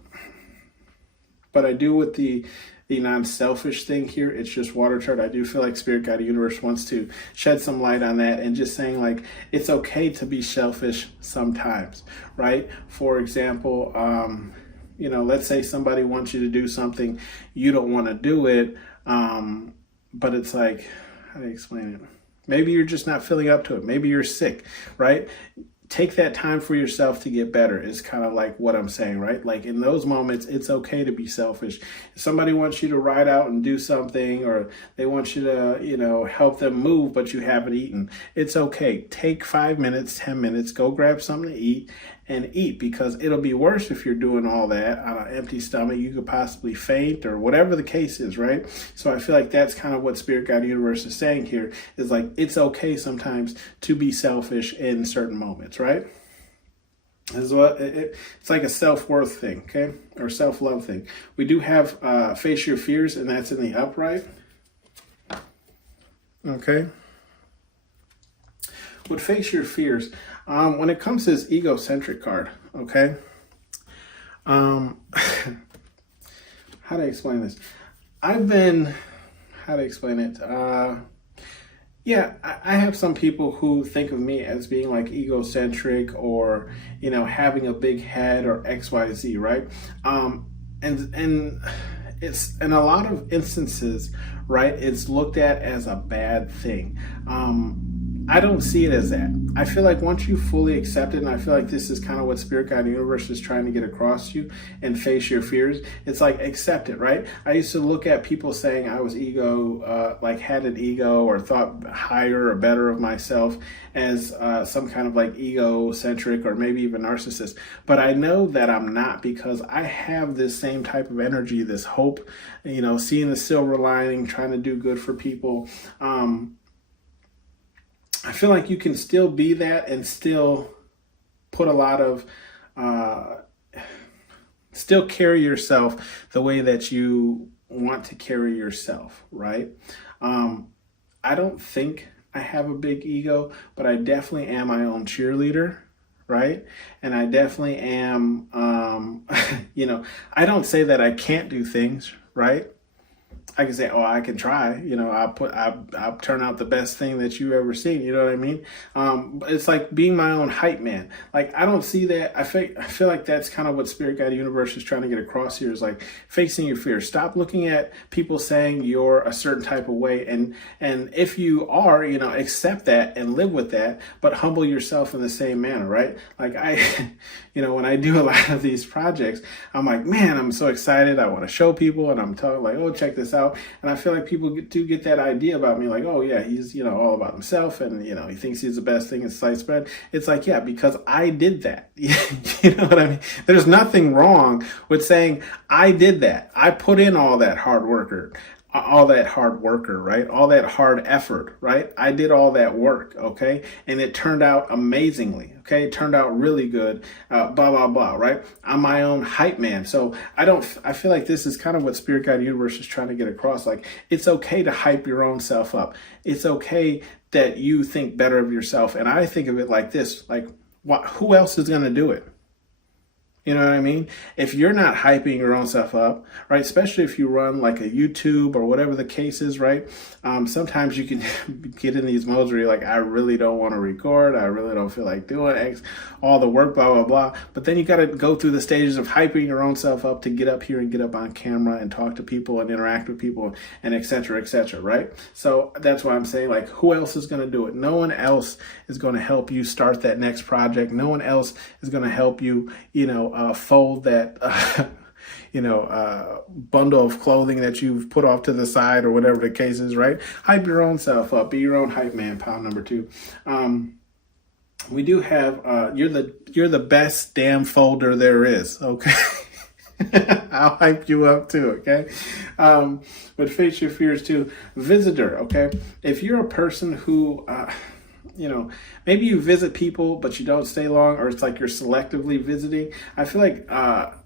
I do with the non-selfish thing here. It's just water chart. I do feel like Spirit Guide Universe wants to shed some light on that and just saying like it's okay to be selfish sometimes, right? For example, let's say somebody wants you to do something, you don't want to do it, but it's like, how do you explain it? Maybe you're just not feeling up to it. Maybe you're sick, right? Take that time for yourself to get better is kind of like what I'm saying, right? Like in those moments, it's okay to be selfish. If somebody wants you to ride out and do something, or they want you to, help them move, but you haven't eaten, it's okay. Take 5 minutes, 10 minutes, go grab something to eat and eat, because it'll be worse if you're doing all that on an empty stomach. You could possibly faint or whatever the case is, right? So I feel like that's kind of what Spirit Guide Universe is saying here, is like it's okay sometimes to be selfish in certain moments, right? It's like a self-worth thing, okay? Or self-love thing. We do have Face Your Fears, and that's in the upright. Okay? With Face Your Fears, when it comes to this egocentric card, okay? How do I explain this? How to explain it? I have some people who think of me as being like egocentric, or, having a big head, or XYZ, right? And it's, in a lot of instances, right, it's looked at as a bad thing. I don't see it as that. I feel like once you fully accept it, and I feel like this is kind of what Spirit Guide Universe is trying to get across to you, and face your fears, it's like accept it, right? I used to look at people saying I was had an ego, or thought higher or better of myself, as some kind of like egocentric, or maybe even narcissist. But I know that I'm not, because I have this same type of energy, this hope, seeing the silver lining, trying to do good for people. I feel like you can still be that and still put a lot of, still carry yourself the way that you want to carry yourself, right? I don't think I have a big ego, but I definitely am my own cheerleader, right? And I definitely am, I don't say that I can't do things, right? I can say, I can try, I'll turn out the best thing that you've ever seen. You know what I mean? But it's like being my own hype man. Like, I don't see that. I feel like that's kind of what Spirit Guide Universe is trying to get across here, is like facing your fears. Stop looking at people saying you're a certain type of way. And if you are, accept that and live with that, but humble yourself in the same manner, right? Like when I do a lot of these projects, I'm like, man, I'm so excited. I want to show people, and I'm telling like, oh, check this out. And I feel like people do get that idea about me, like, oh yeah, he's all about himself, and he thinks he's the best thing in sliced bread. It's like, yeah, because I did that. You know what I mean? There's nothing wrong with saying I did that. I put in all that hard worker, right? All that hard effort, right? I did all that work, okay? And it turned out amazingly, okay? It turned out really good, blah, blah, blah, right? I'm my own hype man. So I feel like this is kind of what Spirit Guide Universe is trying to get across. Like, it's okay to hype your own self up. It's okay that you think better of yourself. And I think of it like this, like, who else is going to do it? You know what I mean? If you're not hyping your own stuff up, right? Especially if you run like a YouTube or whatever the case is, right? Sometimes you can get in these modes where you're like, I really don't want to record. I really don't feel like doing X, all the work, blah, blah, blah. But then you got to go through the stages of hyping your own self up to get up here and get up on camera and talk to people and interact with people and et cetera, right? So that's why I'm saying, like, who else is going to do it? No one else is going to help you start that next project. No one else is going to help you, fold that, bundle of clothing that you've put off to the side, or whatever the case is, right? Hype your own self up. Be your own hype man, pound number 2. We do have, you're the best damn folder there is, okay? I'll hype you up too, okay? But face your fears too. Visitor, okay? If you're a person who, maybe you visit people, but you don't stay long, or it's like you're selectively visiting. I feel like,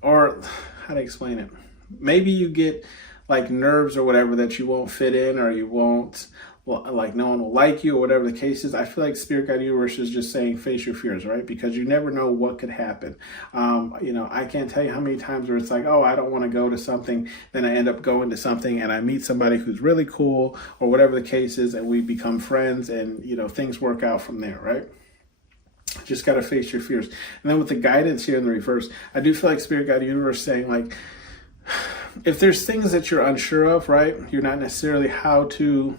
or how to explain it? Maybe you get like nerves or whatever that you won't fit in, or you won't like no one will like you or whatever the case is. I feel like Spirit Guide Universe is just saying face your fears, right? Because you never know what could happen. I can't tell you how many times where it's like, oh, I don't want to go to something, then I end up going to something and I meet somebody who's really cool or whatever the case is, and we become friends, and things work out from there, right? Just got to face your fears. And then with the guidance here in the reverse, I do feel like Spirit Guide Universe saying, like, if there's things that you're unsure of, right, you're not necessarily how to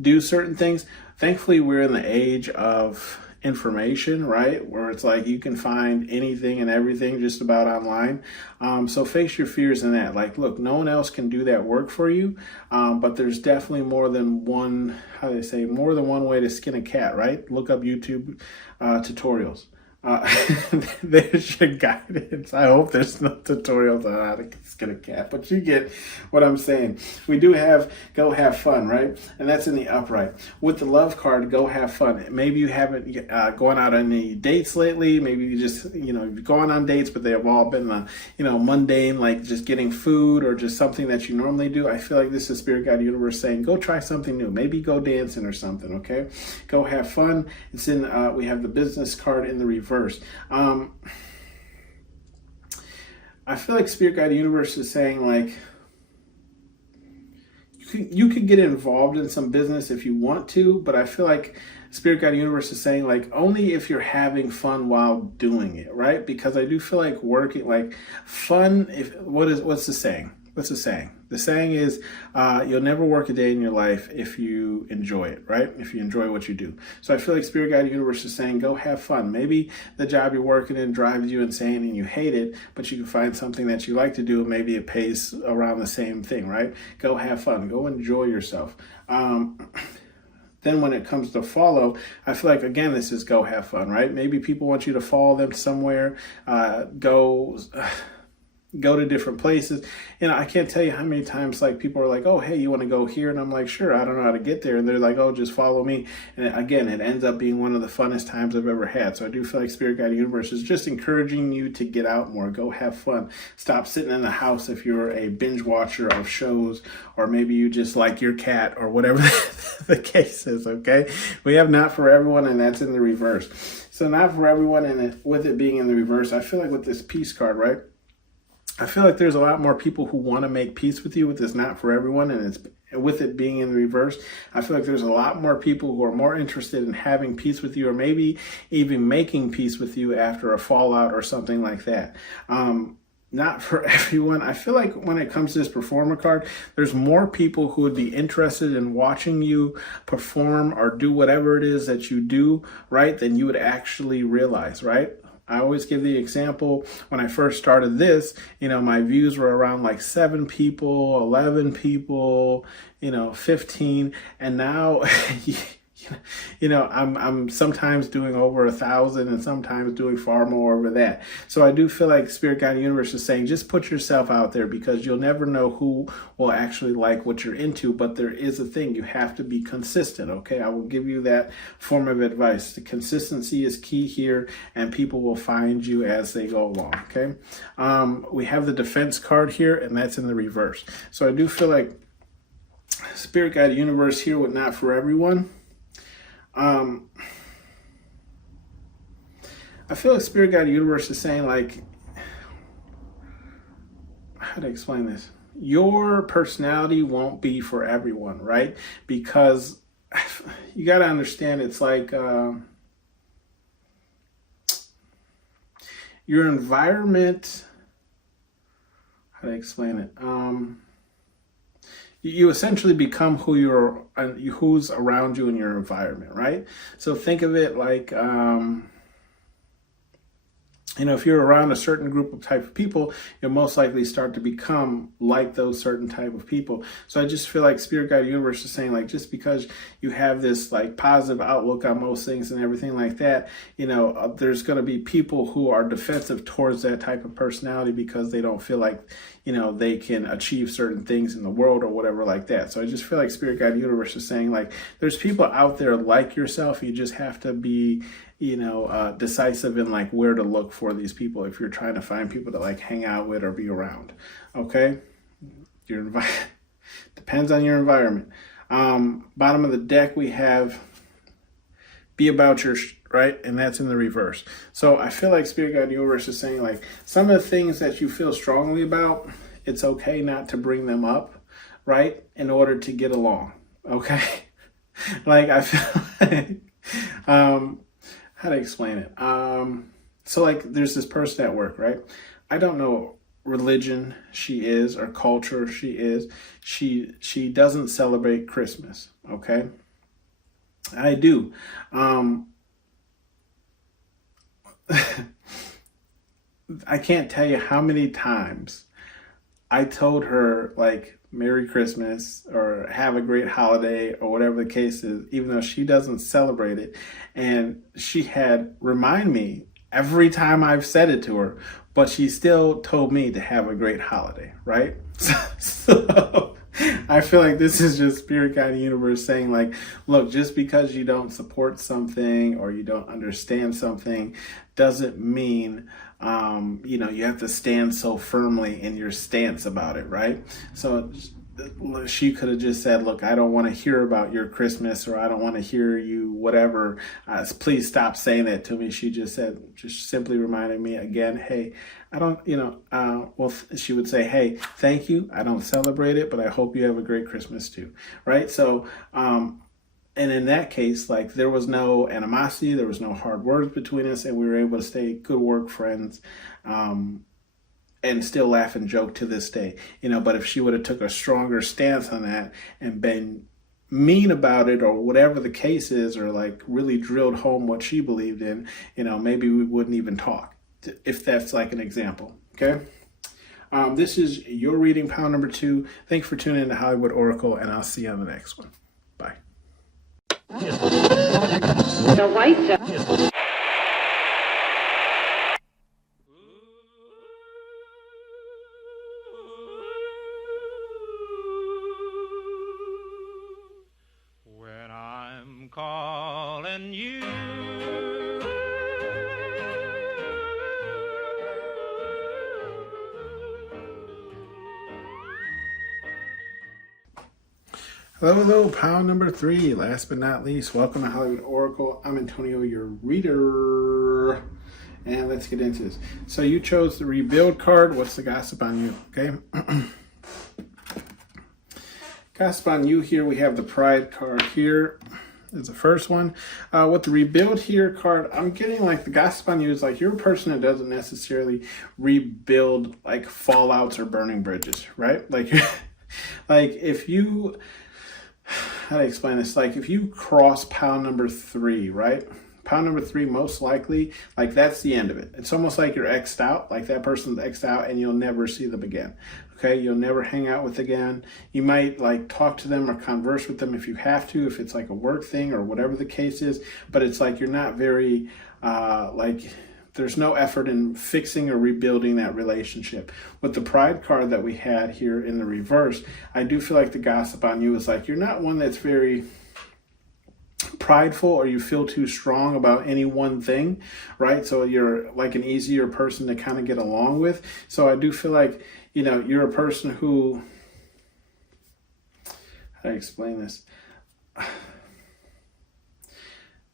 do certain things. Thankfully, we're in the age of information, right, where it's like you can find anything and everything just about online. So face your fears in that. Like, look, no one else can do that work for you, but there's definitely more than one, more than one way to skin a cat, right? Look up YouTube tutorials. There's your guidance. I hope there's no tutorials on how to skin a cat, but you get what I'm saying. We do have go have fun, right? And that's in the upright. With the love card, go have fun. Maybe you haven't gone out on any dates lately. Maybe you just, you've gone on dates, but they have all been, mundane, like just getting food or just something that you normally do. I feel like this is Spirit Guide Universe saying, go try something new. Maybe go dancing or something, okay? Go have fun. It's in, we have the business card in the reverse. I feel like Spirit Guide Universe is saying, like, you could get involved in some business if you want to, but I feel like Spirit Guide Universe is saying, like, only if you're having fun while doing it, right? Because I do feel like working, like, fun, what's the saying? What's the saying? The saying is, you'll never work a day in your life if you enjoy it, right? If you enjoy what you do. So I feel like Spirit Guide Universe is saying, go have fun. Maybe the job you're working in drives you insane and you hate it, but you can find something that you like to do and maybe it pays around the same thing, right? Go have fun. Go enjoy yourself. Then when it comes to follow, I feel like, again, this is go have fun, right? Maybe people want you to follow them somewhere, go to different places. I can't tell you how many times, like, people are like, oh, hey, you want to go here? And I'm like, sure, I don't know how to get there. And they're like, oh, just follow me. And again, it ends up being one of the funnest times I've ever had. So I do feel like Spirit Guide Universe is just encouraging you to get out more, go have fun. Stop sitting in the house if you're a binge watcher of shows, or maybe you just like your cat or whatever the case is, okay? We have not for everyone, and that's in the reverse. So not for everyone, and with it being in the reverse, I feel like with this peace card, right? I feel like there's a lot more people who want to make peace with you with this not for everyone, and it's with it being in the reverse. I feel like there's a lot more people who are more interested in having peace with you, or maybe even making peace with you after a fallout or something like that. Not for everyone. I feel like when it comes to this performer card, there's more people who would be interested in watching you perform or do whatever it is that you do, right, than you would actually realize, right? I always give the example, when I first started this, my views were around like 7 people, 11 people, 15. And now, I'm sometimes doing over 1,000 and sometimes doing far more over that. So I do feel like Spirit Guide Universe is saying, just put yourself out there, because you'll never know who will actually like what you're into. But there is a thing, you have to be consistent, okay? I will give you that form of advice. The consistency is key here, and people will find you as they go along, okay? We have the defense card here, and that's in the reverse. So I do feel like Spirit Guide Universe here with not for everyone. I feel like Spirit Guide Universe is saying, like, how to explain this? Your personality won't be for everyone, right? Because you got to understand, it's like your environment. How to explain it? You essentially become who's around you in your environment, right? So think of it like, if you're around a certain group of type of people, you'll most likely start to become like those certain type of people. So I just feel like Spirit Guide Universe is saying, like, just because you have this like positive outlook on most things and everything like that, there's going to be people who are defensive towards that type of personality because they don't feel like, they can achieve certain things in the world or whatever like that. So I just feel like Spirit Guide Universe is saying, like, there's people out there like yourself. You just have to be, decisive in like where to look for these people if you're trying to find people to like hang out with or be around. Okay, your depends on your environment. Bottom of the deck, we have be about your, right? And that's in the reverse. So I feel like Spirit Guide Universe is saying like some of the things that you feel strongly about, it's okay not to bring them up, right? In order to get along. Okay. Like I feel like, how to explain it? So like there's this person at work, right? I don't know religion she is or culture she is. She doesn't celebrate Christmas. Okay. I do. I can't tell you how many times I told her like Merry Christmas or have a great holiday or whatever the case is, even though she doesn't celebrate it. And she had remind me every time I've said it to her, but she still told me to have a great holiday, right? So I feel like this is just Spirit Guide Universe saying like, look, just because you don't support something or you don't understand something doesn't mean you have to stand so firmly in your stance about it, right? So she could have just said, look, I don't want to hear about your Christmas, or I don't want to hear you, whatever. Please stop saying that to me. She just said, just simply reminded me again, hey, I don't, she would say, hey, thank you. I don't celebrate it, but I hope you have a great Christmas too. Right. So, and in that case, like there was no animosity, there was no hard words between us, and we were able to stay good work friends, and still laugh and joke to this day. But if she would have took a stronger stance on that and been mean about it or whatever the case is, or like really drilled home what she believed in, maybe we wouldn't even talk, if that's like an example. Okay. This is your reading, pile number 2. Thanks for tuning in to Hollywood Oracle, and I'll see you on the next one. Bye. The White When I'm calling you, Hello, pile number 3. Last but not least, welcome to Hollywood Oracle. I'm Antonio, your reader. And let's get into this. So you chose the Rebuild card. What's the gossip on you? Okay. Gossip on you here. We have the Pride card here. Is the first one. With the Rebuild here card, I'm getting like the gossip on you is like you're a person that doesn't necessarily rebuild like fallouts or burning bridges, right? Like, like if you... How do I explain this? Like if you cross pile number 3, right? Pile number 3, most likely, like that's the end of it. It's almost like you're X'd out, like that person's X'd out and you'll never see them again. Okay, you'll never hang out with again. You might like talk to them or converse with them if you have to, if it's like a work thing or whatever the case is, but it's like you're not very, there's no effort in fixing or rebuilding that relationship. With the Pride card that we had here in the reverse, I do feel like the gossip on you is like you're not one that's very prideful or you feel too strong about any one thing, right? So you're like an easier person to kind of get along with. So I do feel like, you're a person who, how do I explain this?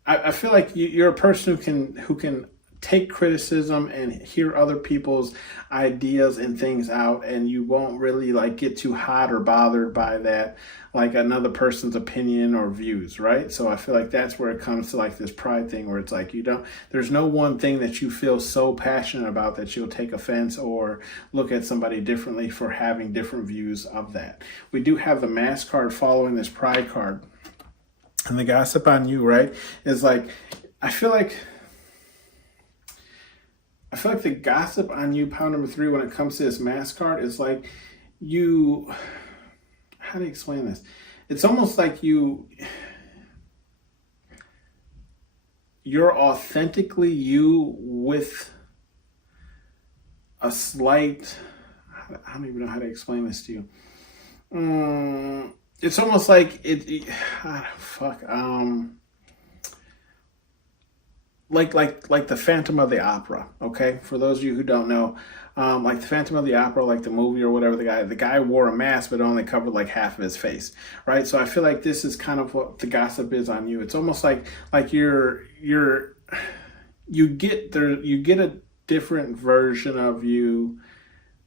I feel like you're a person who can take criticism and hear other people's ideas and things out, and you won't really like get too hot or bothered by that, like another person's opinion or views, right? So I feel like that's where it comes to like this pride thing, where it's like there's no one thing that you feel so passionate about that you'll take offense or look at somebody differently for having different views of that. We do have the Mask card following this Pride card, and the gossip on you, right, is like I feel like the gossip on you, pile number 3, when it comes to this Mask card, is like how do you explain this? It's almost like you're authentically you with a slight, I don't even know how to explain this to you. It's almost like like the Phantom of the Opera. Okay, for those of you who don't know, like the Phantom of the Opera, like the movie or whatever, the guy wore a mask but only covered like half of his face, right? So I feel like this is kind of what the gossip is on you. It's almost like you get a different version of you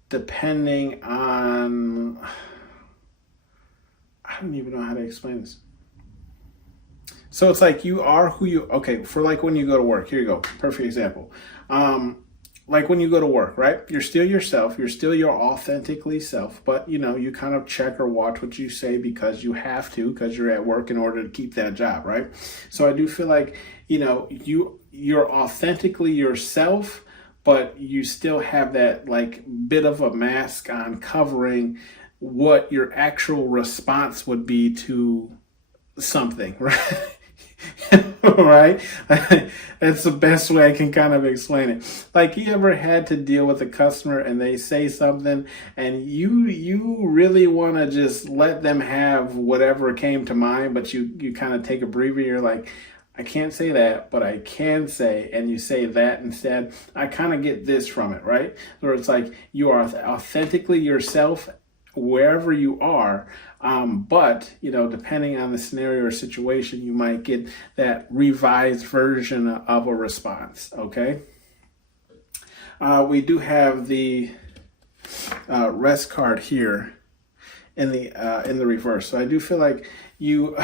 depending on, I don't even know how to explain this. So it's like you are who you, okay, for like when you go to work, here you go, perfect example. Like when you go to work, right? You're still yourself, you're still your authentically self, but you know, you kind of check or watch what you say because you have to, because you're at work in order to keep that job, right? So I do feel like, you know, you're authentically yourself, but you still have that like bit of a mask on covering what your actual response would be to something, right? Right? That's the best way I can kind of explain it. Like, you ever had to deal with a customer and they say something and you really want to just let them have whatever came to mind, but you kind of take a breather, you're like, I can't say that, but I can say, and you say that instead. I kind of get this from it, right? Where it's like you are authentically yourself wherever you are, but you know, depending on the scenario or situation, you might get that revised version of a response. Okay, we do have the rest card here in the reverse, so I do feel like you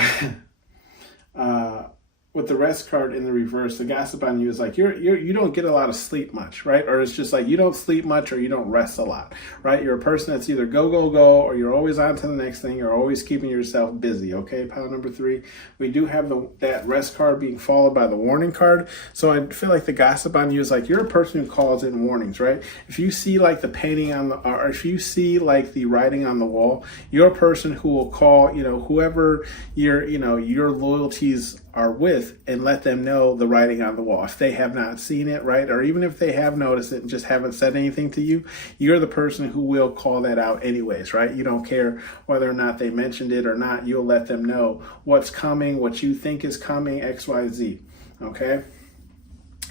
with the rest card in the reverse, the gossip on you is like you don't get a lot of sleep much, right? Or it's just like you don't sleep much or you don't rest a lot, right? You're a person that's either go, or you're always on to the next thing. You're always keeping yourself busy, okay? Pile number 3. We do have that rest card being followed by the warning card. So I feel like the gossip on you is like you're a person who calls in warnings, right? If you see like the painting on the, or if you see like the writing on the wall, you're a person who will call, you know, whoever your loyalties are with and let them know the writing on the wall. If they have not seen it, right? Or even if they have noticed it and just haven't said anything to you, you're the person who will call that out anyways, right? You don't care whether or not they mentioned it or not. You'll let them know what's coming, what you think is coming, X, Y, Z, okay?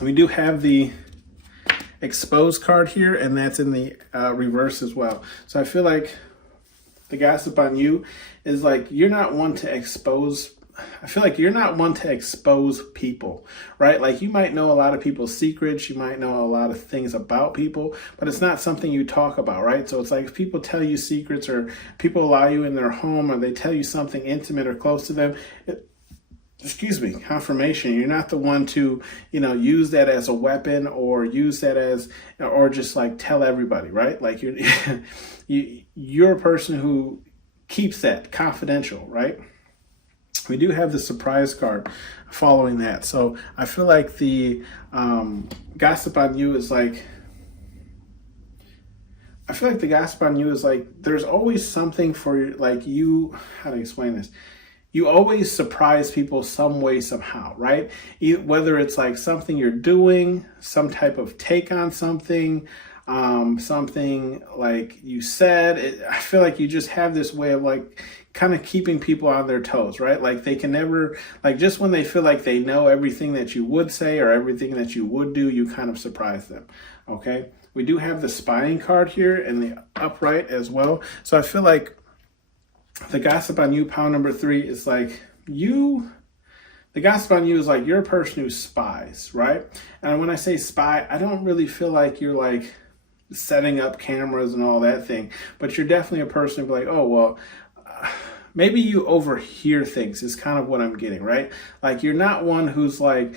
We do have the exposed card here, and that's in the reverse as well. So I feel like the gossip on you is like you're not one to expose. I feel like you're not one to expose people, right? Like you might know a lot of people's secrets, you might know a lot of things about people, but it's not something you talk about, right? So it's like if people tell you secrets or people allow you in their home or they tell you something intimate or close to them, confirmation. You're not the one to, use that as a weapon or use that as, or just like tell everybody, right? Like you're a person who keeps that confidential, right? We do have the surprise card following that. So I feel like the gossip on you is like, there's always something for like you, how to explain this? You always surprise people some way, somehow, right? Whether it's like something you're doing, some type of take on something, something like you said. I feel like you just have this way of like kind of keeping people on their toes, right? Like they can never, like just when they feel like they know everything that you would say or everything that you would do, you kind of surprise them, okay? We do have the spying card here in the upright as well. So I feel like the gossip on you, pile number 3, is like the gossip on you is like you're a person who spies, right? And when I say spy, I don't really feel like you're like setting up cameras and all that thing, but you're definitely a person who's like, oh, well, maybe you overhear things is kind of what I'm getting, right? Like you're not one who's like,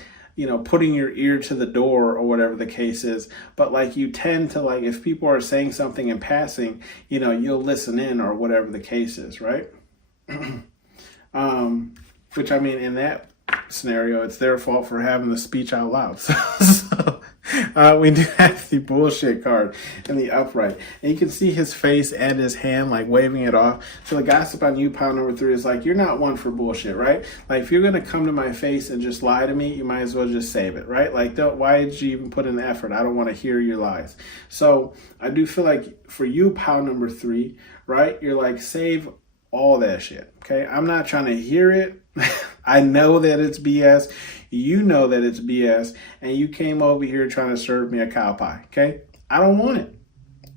putting your ear to the door or whatever the case is, but like you tend to like, if people are saying something in passing, you'll listen in or whatever the case is, right? Which I mean, in that scenario, it's their fault for having the speech out loud. So we do have the bullshit card in the upright, and you can see his face and his hand like waving it off. So the gossip on you, pile number 3, is like you're not one for bullshit, right? Like if you're gonna come to my face and just lie to me, you might as well just save it, right? Like why did you even put in the effort? I don't want to hear your lies. So I do feel like for you, pile number 3, right? You're like, save all that shit, okay? I'm not trying to hear it. I know that it's BS. You know that it's BS. And you came over here trying to serve me a cow pie. Okay? I don't want it.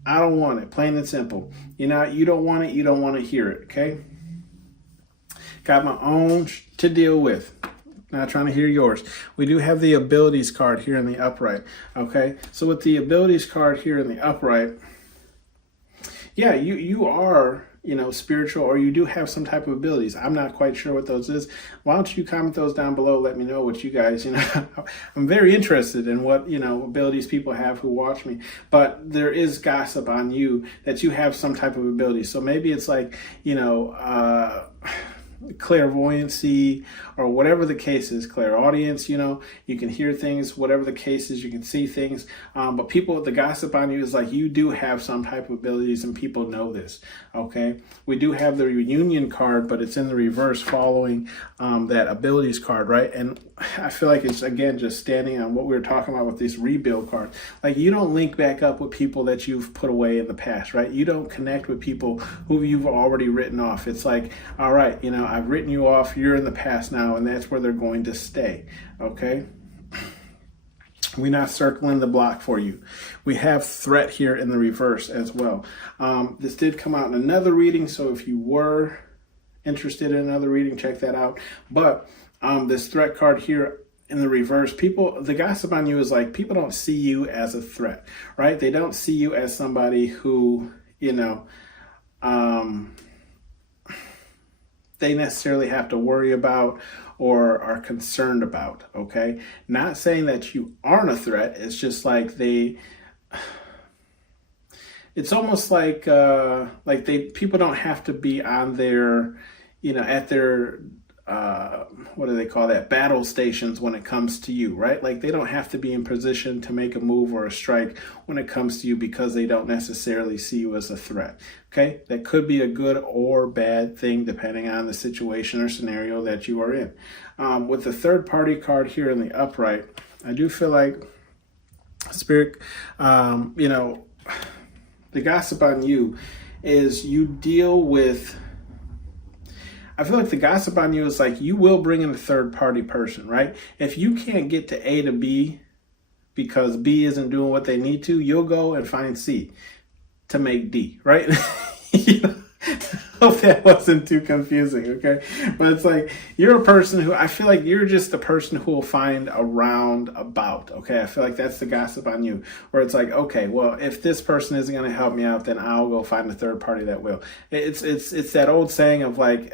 I don't want it. Plain and simple. You know, you don't want it. You don't want to hear it. Okay? Got my own to deal with. Not trying to hear yours. We do have the abilities card here in the upright. Okay? So with the abilities card here in the upright, yeah, you are, you know, spiritual, or you do have some type of abilities. I'm not quite sure what those is. Why don't you comment those down below? Let me know what you guys, you know, I'm very interested in what, you know, abilities people have who watch me. But there is gossip on you that you have some type of ability. So maybe it's like, you know, clairvoyancy, or whatever the case is, clairaudience, you know, you can hear things, whatever the case is, you can see things. But people, the gossip on you is like, you do have some type of abilities, and people know this. Okay. We do have the reunion card, but it's in the reverse following that abilities card, right? And I feel like it's, again, just standing on what we were talking about with this rebuild card. Like, you don't link back up with people that you've put away in the past, right? You don't connect with people who you've already written off. It's like, all right, you know, I've written you off, you're in the past now, and that's where they're going to stay. Okay? We're not circling the block for you. We have threat here in the reverse as well. This did come out in another reading, so if you were interested in another reading, check that out. But this threat card here in the reverse, people, the gossip on you is like, people don't see you as a threat, right? They don't see you as somebody who, you know, they necessarily have to worry about or are concerned about. Okay, not saying that you aren't a threat. It's just like it's almost like people don't have to be on their, you know, at their what do they call that, battle stations when it comes to you, right? Like, they don't have to be in position to make a move or a strike when it comes to you, because they don't necessarily see you as a threat. Okay, that could be a good or bad thing depending on the situation or scenario that you are in. With the third party card here in the upright, I do feel like Spirit, you know, the gossip on you is you deal with, I feel like the gossip on you is like, you will bring in a third party person, right? If you can't get to A to B because B isn't doing what they need to, you'll go and find C to make D, right? You know? Hope that wasn't too confusing, okay? But it's like, you're a person who, I feel like you're just the person who will find a roundabout, okay? I feel like that's the gossip on you, where it's like, okay, well, if this person isn't going to help me out, then I'll go find a third party that will. It's that old saying of like,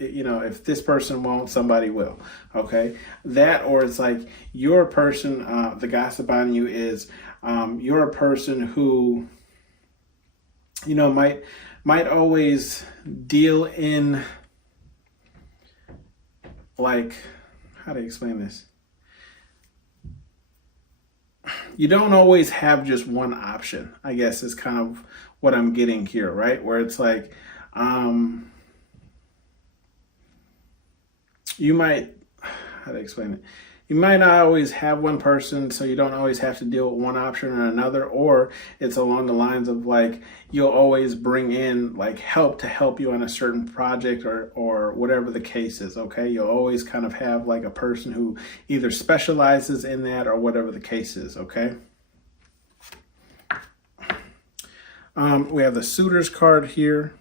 you know, if this person won't, somebody will, okay? That, or it's like, you're a person, the gossip on you is, you're a person who, you know, might always deal in, like, how do you explain this? You don't always have just one option, I guess, is kind of what I'm getting here, right? Where it's like, you might, how to explain it? You might not always have one person, so you don't always have to deal with one option or another, or it's along the lines of like, you'll always bring in like help to help you on a certain project or whatever the case is, okay? You'll always kind of have like a person who either specializes in that or whatever the case is, okay? We have the suitors card here.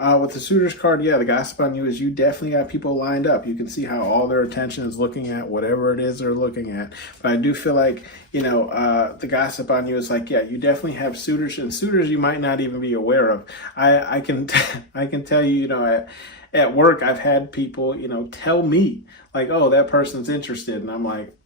With the suitors card, yeah, the gossip on you is you definitely got people lined up. You can see how all their attention is looking at whatever it is they're looking at. But I do feel like, you know, the gossip on you is like, yeah, you definitely have suitors, and suitors you might not even be aware of. I can tell you, you know, at work, I've had people, you know, tell me like, oh, that person's interested. And I'm like,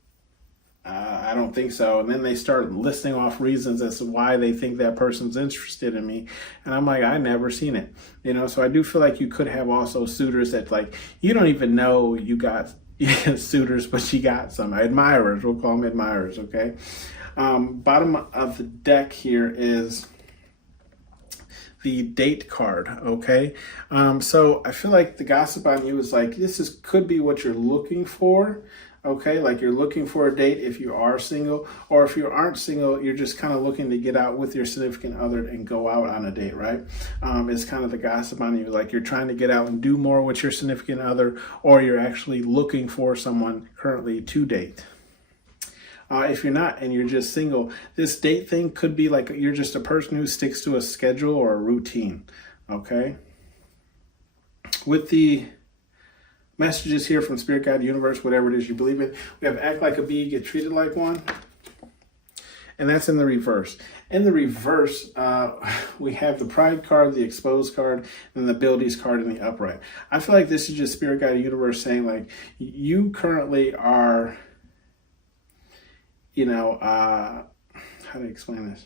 I don't think so. And then they start listing off reasons as to why they think that person's interested in me. And I'm like, I never seen it. You know, so I do feel like you could have also suitors that like, you don't even know you got suitors, but you got some admirers. We'll call them admirers, okay? Bottom of the deck here is the date card, okay? So I feel like the gossip on you is like, could be what you're looking for. Okay, like you're looking for a date if you are single, or if you aren't single, you're just kind of looking to get out with your significant other and go out on a date, right? It's kind of the gossip on you, like you're trying to get out and do more with your significant other, or you're actually looking for someone currently to date. If you're not and you're just single, this date thing could be like you're just a person who sticks to a schedule or a routine, okay? With the messages here from Spirit, God, Universe, whatever it is you believe in, we have act like a bee, get treated like one. And that's in the reverse. In the reverse, we have the Pride card, the Exposed card, and the Abilities card in the upright. I feel like this is just Spirit, God, Universe saying like, you currently are, how do I explain this?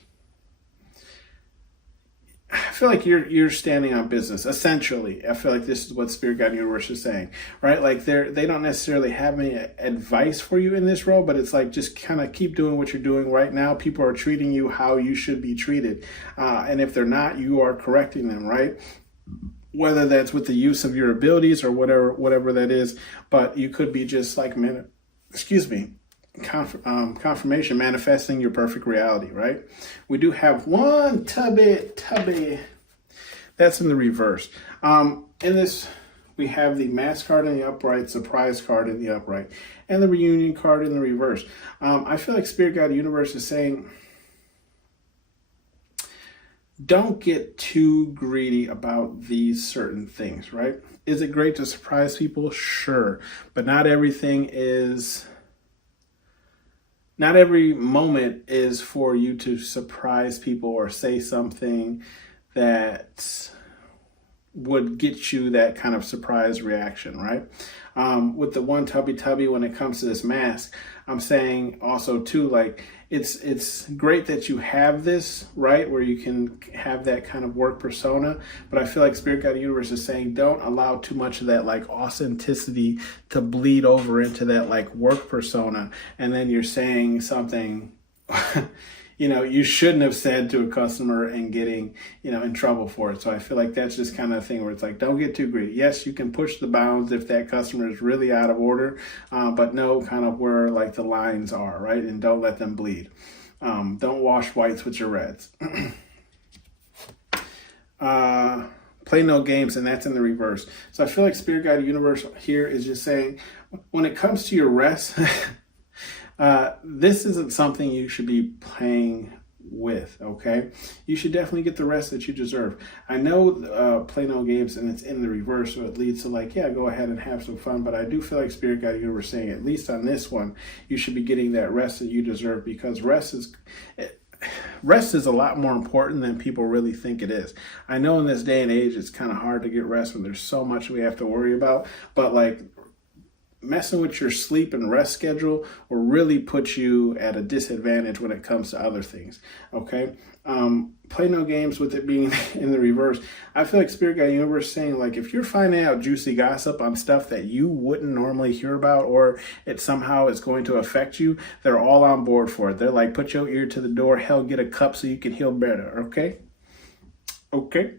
I feel like you're standing on business. Essentially, I feel like this is what Spirit, God, Universe is saying, right? Like they don't necessarily have any advice for you in this role, but it's like just kind of keep doing what you're doing right now. People are treating you how you should be treated, and if they're not, you are correcting them, right? Whether that's with the use of your abilities or whatever that is, but you could be just like confirmation, manifesting your perfect reality, right? We do have one tubby. That's in the reverse. In this, we have the Mask card in the upright, Surprise card in the upright, and the Reunion card in the reverse. I feel like Spirit, God, Universe is saying, don't get too greedy about these certain things, right? Is it great to surprise people? Sure. But not every moment is for you to surprise people or say something that would get you that kind of surprise reaction, right? With the one tubby, when it comes to this mask, I'm saying also too, like it's great that you have this, right, where you can have that kind of work persona, but I feel like Spirit, God, Universe is saying don't allow too much of that like authenticity to bleed over into that like work persona, and then you're saying something you shouldn't have said to a customer and getting, in trouble for it. So I feel like that's just kind of a thing where it's like, don't get too greedy. Yes, you can push the bounds if that customer is really out of order, but know kind of where like the lines are, right? And don't let them bleed. Don't wash whites with your reds. Play no games, and that's in the reverse. So I feel like Spirit, God, Universe here is just saying, when it comes to your rest, this isn't something you should be playing with, okay? You should definitely get the rest that you deserve. I know play no games and it's in the reverse, so it leads to like, yeah, go ahead and have some fun, but I do feel like Spirit, God, Universe saying, at least on this one, you should be getting that rest that you deserve, because rest is a lot more important than people really think it is. I know in this day and age, it's kind of hard to get rest when there's so much we have to worry about, but like, messing with your sleep and rest schedule will really put you at a disadvantage when it comes to other things, okay? Play no games with it being in the reverse. I feel like Spirit, God, Universe saying, like, if you're finding out juicy gossip on stuff that you wouldn't normally hear about, or it somehow is going to affect you, they're all on board for it. They're like, put your ear to the door, hell, get a cup so you can heal better, okay? Okay.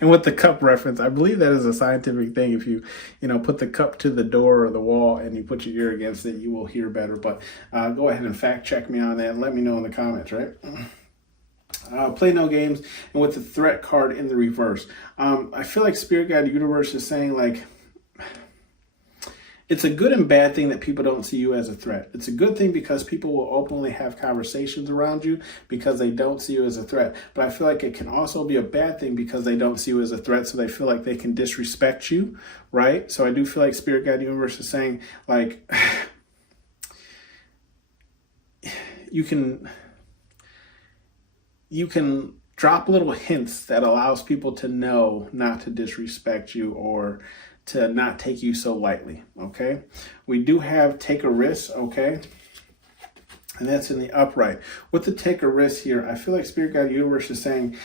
And with the cup reference, I believe that is a scientific thing. If you, put the cup to the door or the wall and you put your ear against it, you will hear better. But go ahead and fact check me on that and let me know in the comments, right? Play no games, and with the threat card in the reverse. I feel like Spirit, God, Universe is saying, like, it's a good and bad thing that people don't see you as a threat. It's a good thing because people will openly have conversations around you because they don't see you as a threat. But I feel like it can also be a bad thing because they don't see you as a threat, so they feel like they can disrespect you, right? So I do feel like Spirit, God, Universe is saying, like, you can drop little hints that allows people to know not to disrespect you or to not take you so lightly, okay? We do have take a risk, okay? And that's in the upright. With the take a risk here, I feel like Spirit, God, Universe is saying,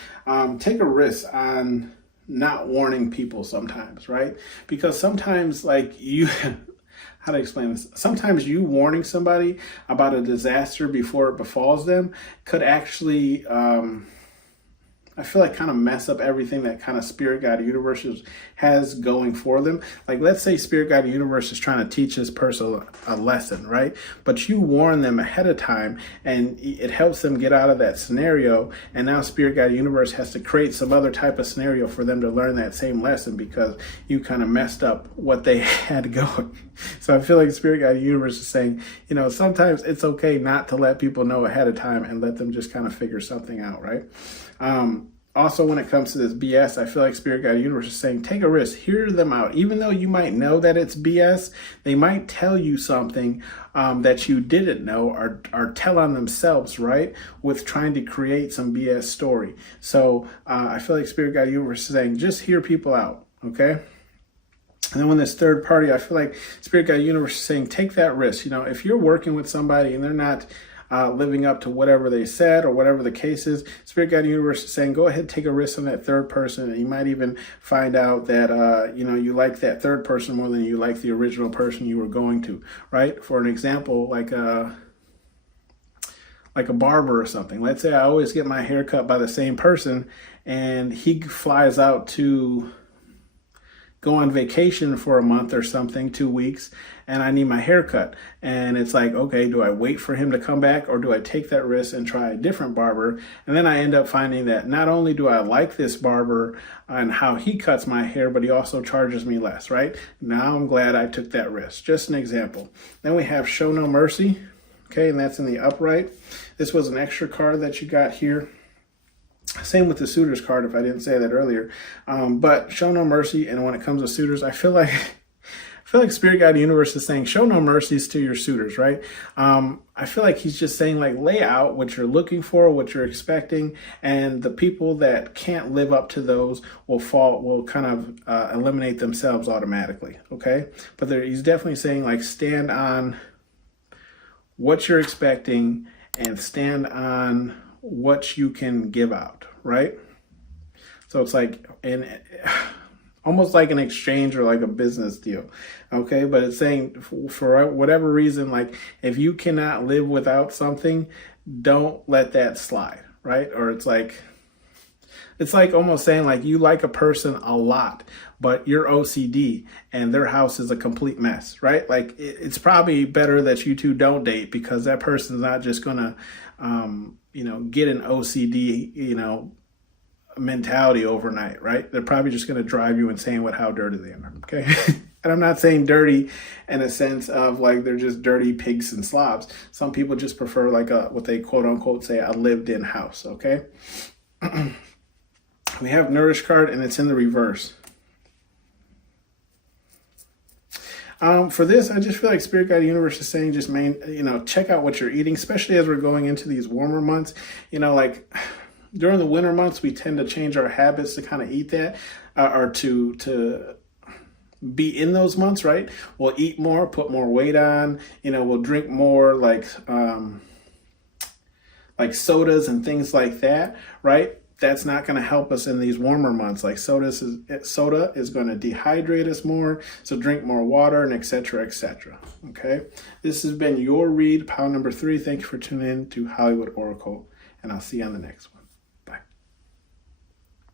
take a risk on not warning people sometimes, right? Because sometimes, like, how to explain this? Sometimes you warning somebody about a disaster before it befalls them could actually I feel like kind of mess up everything that kind of Spirit Guide Universe has going for them. Like, let's say Spirit Guide Universe is trying to teach this person a lesson, right? But you warn them ahead of time and it helps them get out of that scenario. And now Spirit Guide Universe has to create some other type of scenario for them to learn that same lesson because you kind of messed up what they had going. So I feel like Spirit Guide Universe is saying, you know, sometimes it's okay not to let people know ahead of time and let them just kind of figure something out, right? Also, when it comes to this BS, I feel like Spirit Guide Universe is saying, take a risk, hear them out. Even though you might know that it's BS, they might tell you something that you didn't know or tell on themselves, right? With trying to create some BS story. So I feel like Spirit Guide Universe is saying, just hear people out, okay? And then when this third party, I feel like Spirit Guide Universe is saying, take that risk. You know, if you're working with somebody and they're not living up to whatever they said or whatever the case is, Spirit Guide Universe is saying, go ahead, take a risk on that third person. And you might even find out that, you know, you like that third person more than you like the original person you were going to, right? For an example, like a barber or something. Let's say I always get my hair cut by the same person and he flies out to go on vacation for a month or something, 2 weeks, and I need my hair cut. And it's like, okay, do I wait for him to come back or do I take that risk and try a different barber? And then I end up finding that not only do I like this barber and how he cuts my hair, but he also charges me less, right? Now I'm glad I took that risk. Just an example. Then we have Show No Mercy, okay, and that's in the upright. This was an extra card that you got here. Same with the suitors card, if I didn't say that earlier. But show no mercy. And when it comes to suitors, I feel like Spirit Guide Universe is saying, show no mercies to your suitors, right? I feel like he's just saying, like, lay out what you're looking for, what you're expecting, and the people that can't live up to those will kind of eliminate themselves automatically, okay? But he's definitely saying, like, stand on what you're expecting and stand on what you can give out, right? So it's like almost like an exchange or like a business deal, okay? But it's saying for whatever reason, like if you cannot live without something, don't let that slide, right? Or it's like almost saying like you like a person a lot, but you're OCD and their house is a complete mess, right? Like it's probably better that you two don't date because that person's not just gonna get an OCD, mentality overnight, right? They're probably just going to drive you insane with how dirty they are, okay? And I'm not saying dirty in a sense of like they're just dirty pigs and slobs. Some people just prefer like what they quote unquote say a lived-in house, okay? We have Nourish card and it's in the reverse. For this, I just feel like Spirit Guide Universe is saying just check out what you're eating, especially as we're going into these warmer months. Like during the winter months, we tend to change our habits to kind of eat that or to be in those months, right? We'll eat more, put more weight on, we'll drink more like sodas and things like that, right? That's not going to help us in these warmer months. Like soda is going to dehydrate us more, so drink more water and etc. Okay, this has been your read, pile number 3. Thank you for tuning in to Hollywood Oracle, and I'll see you on the next one.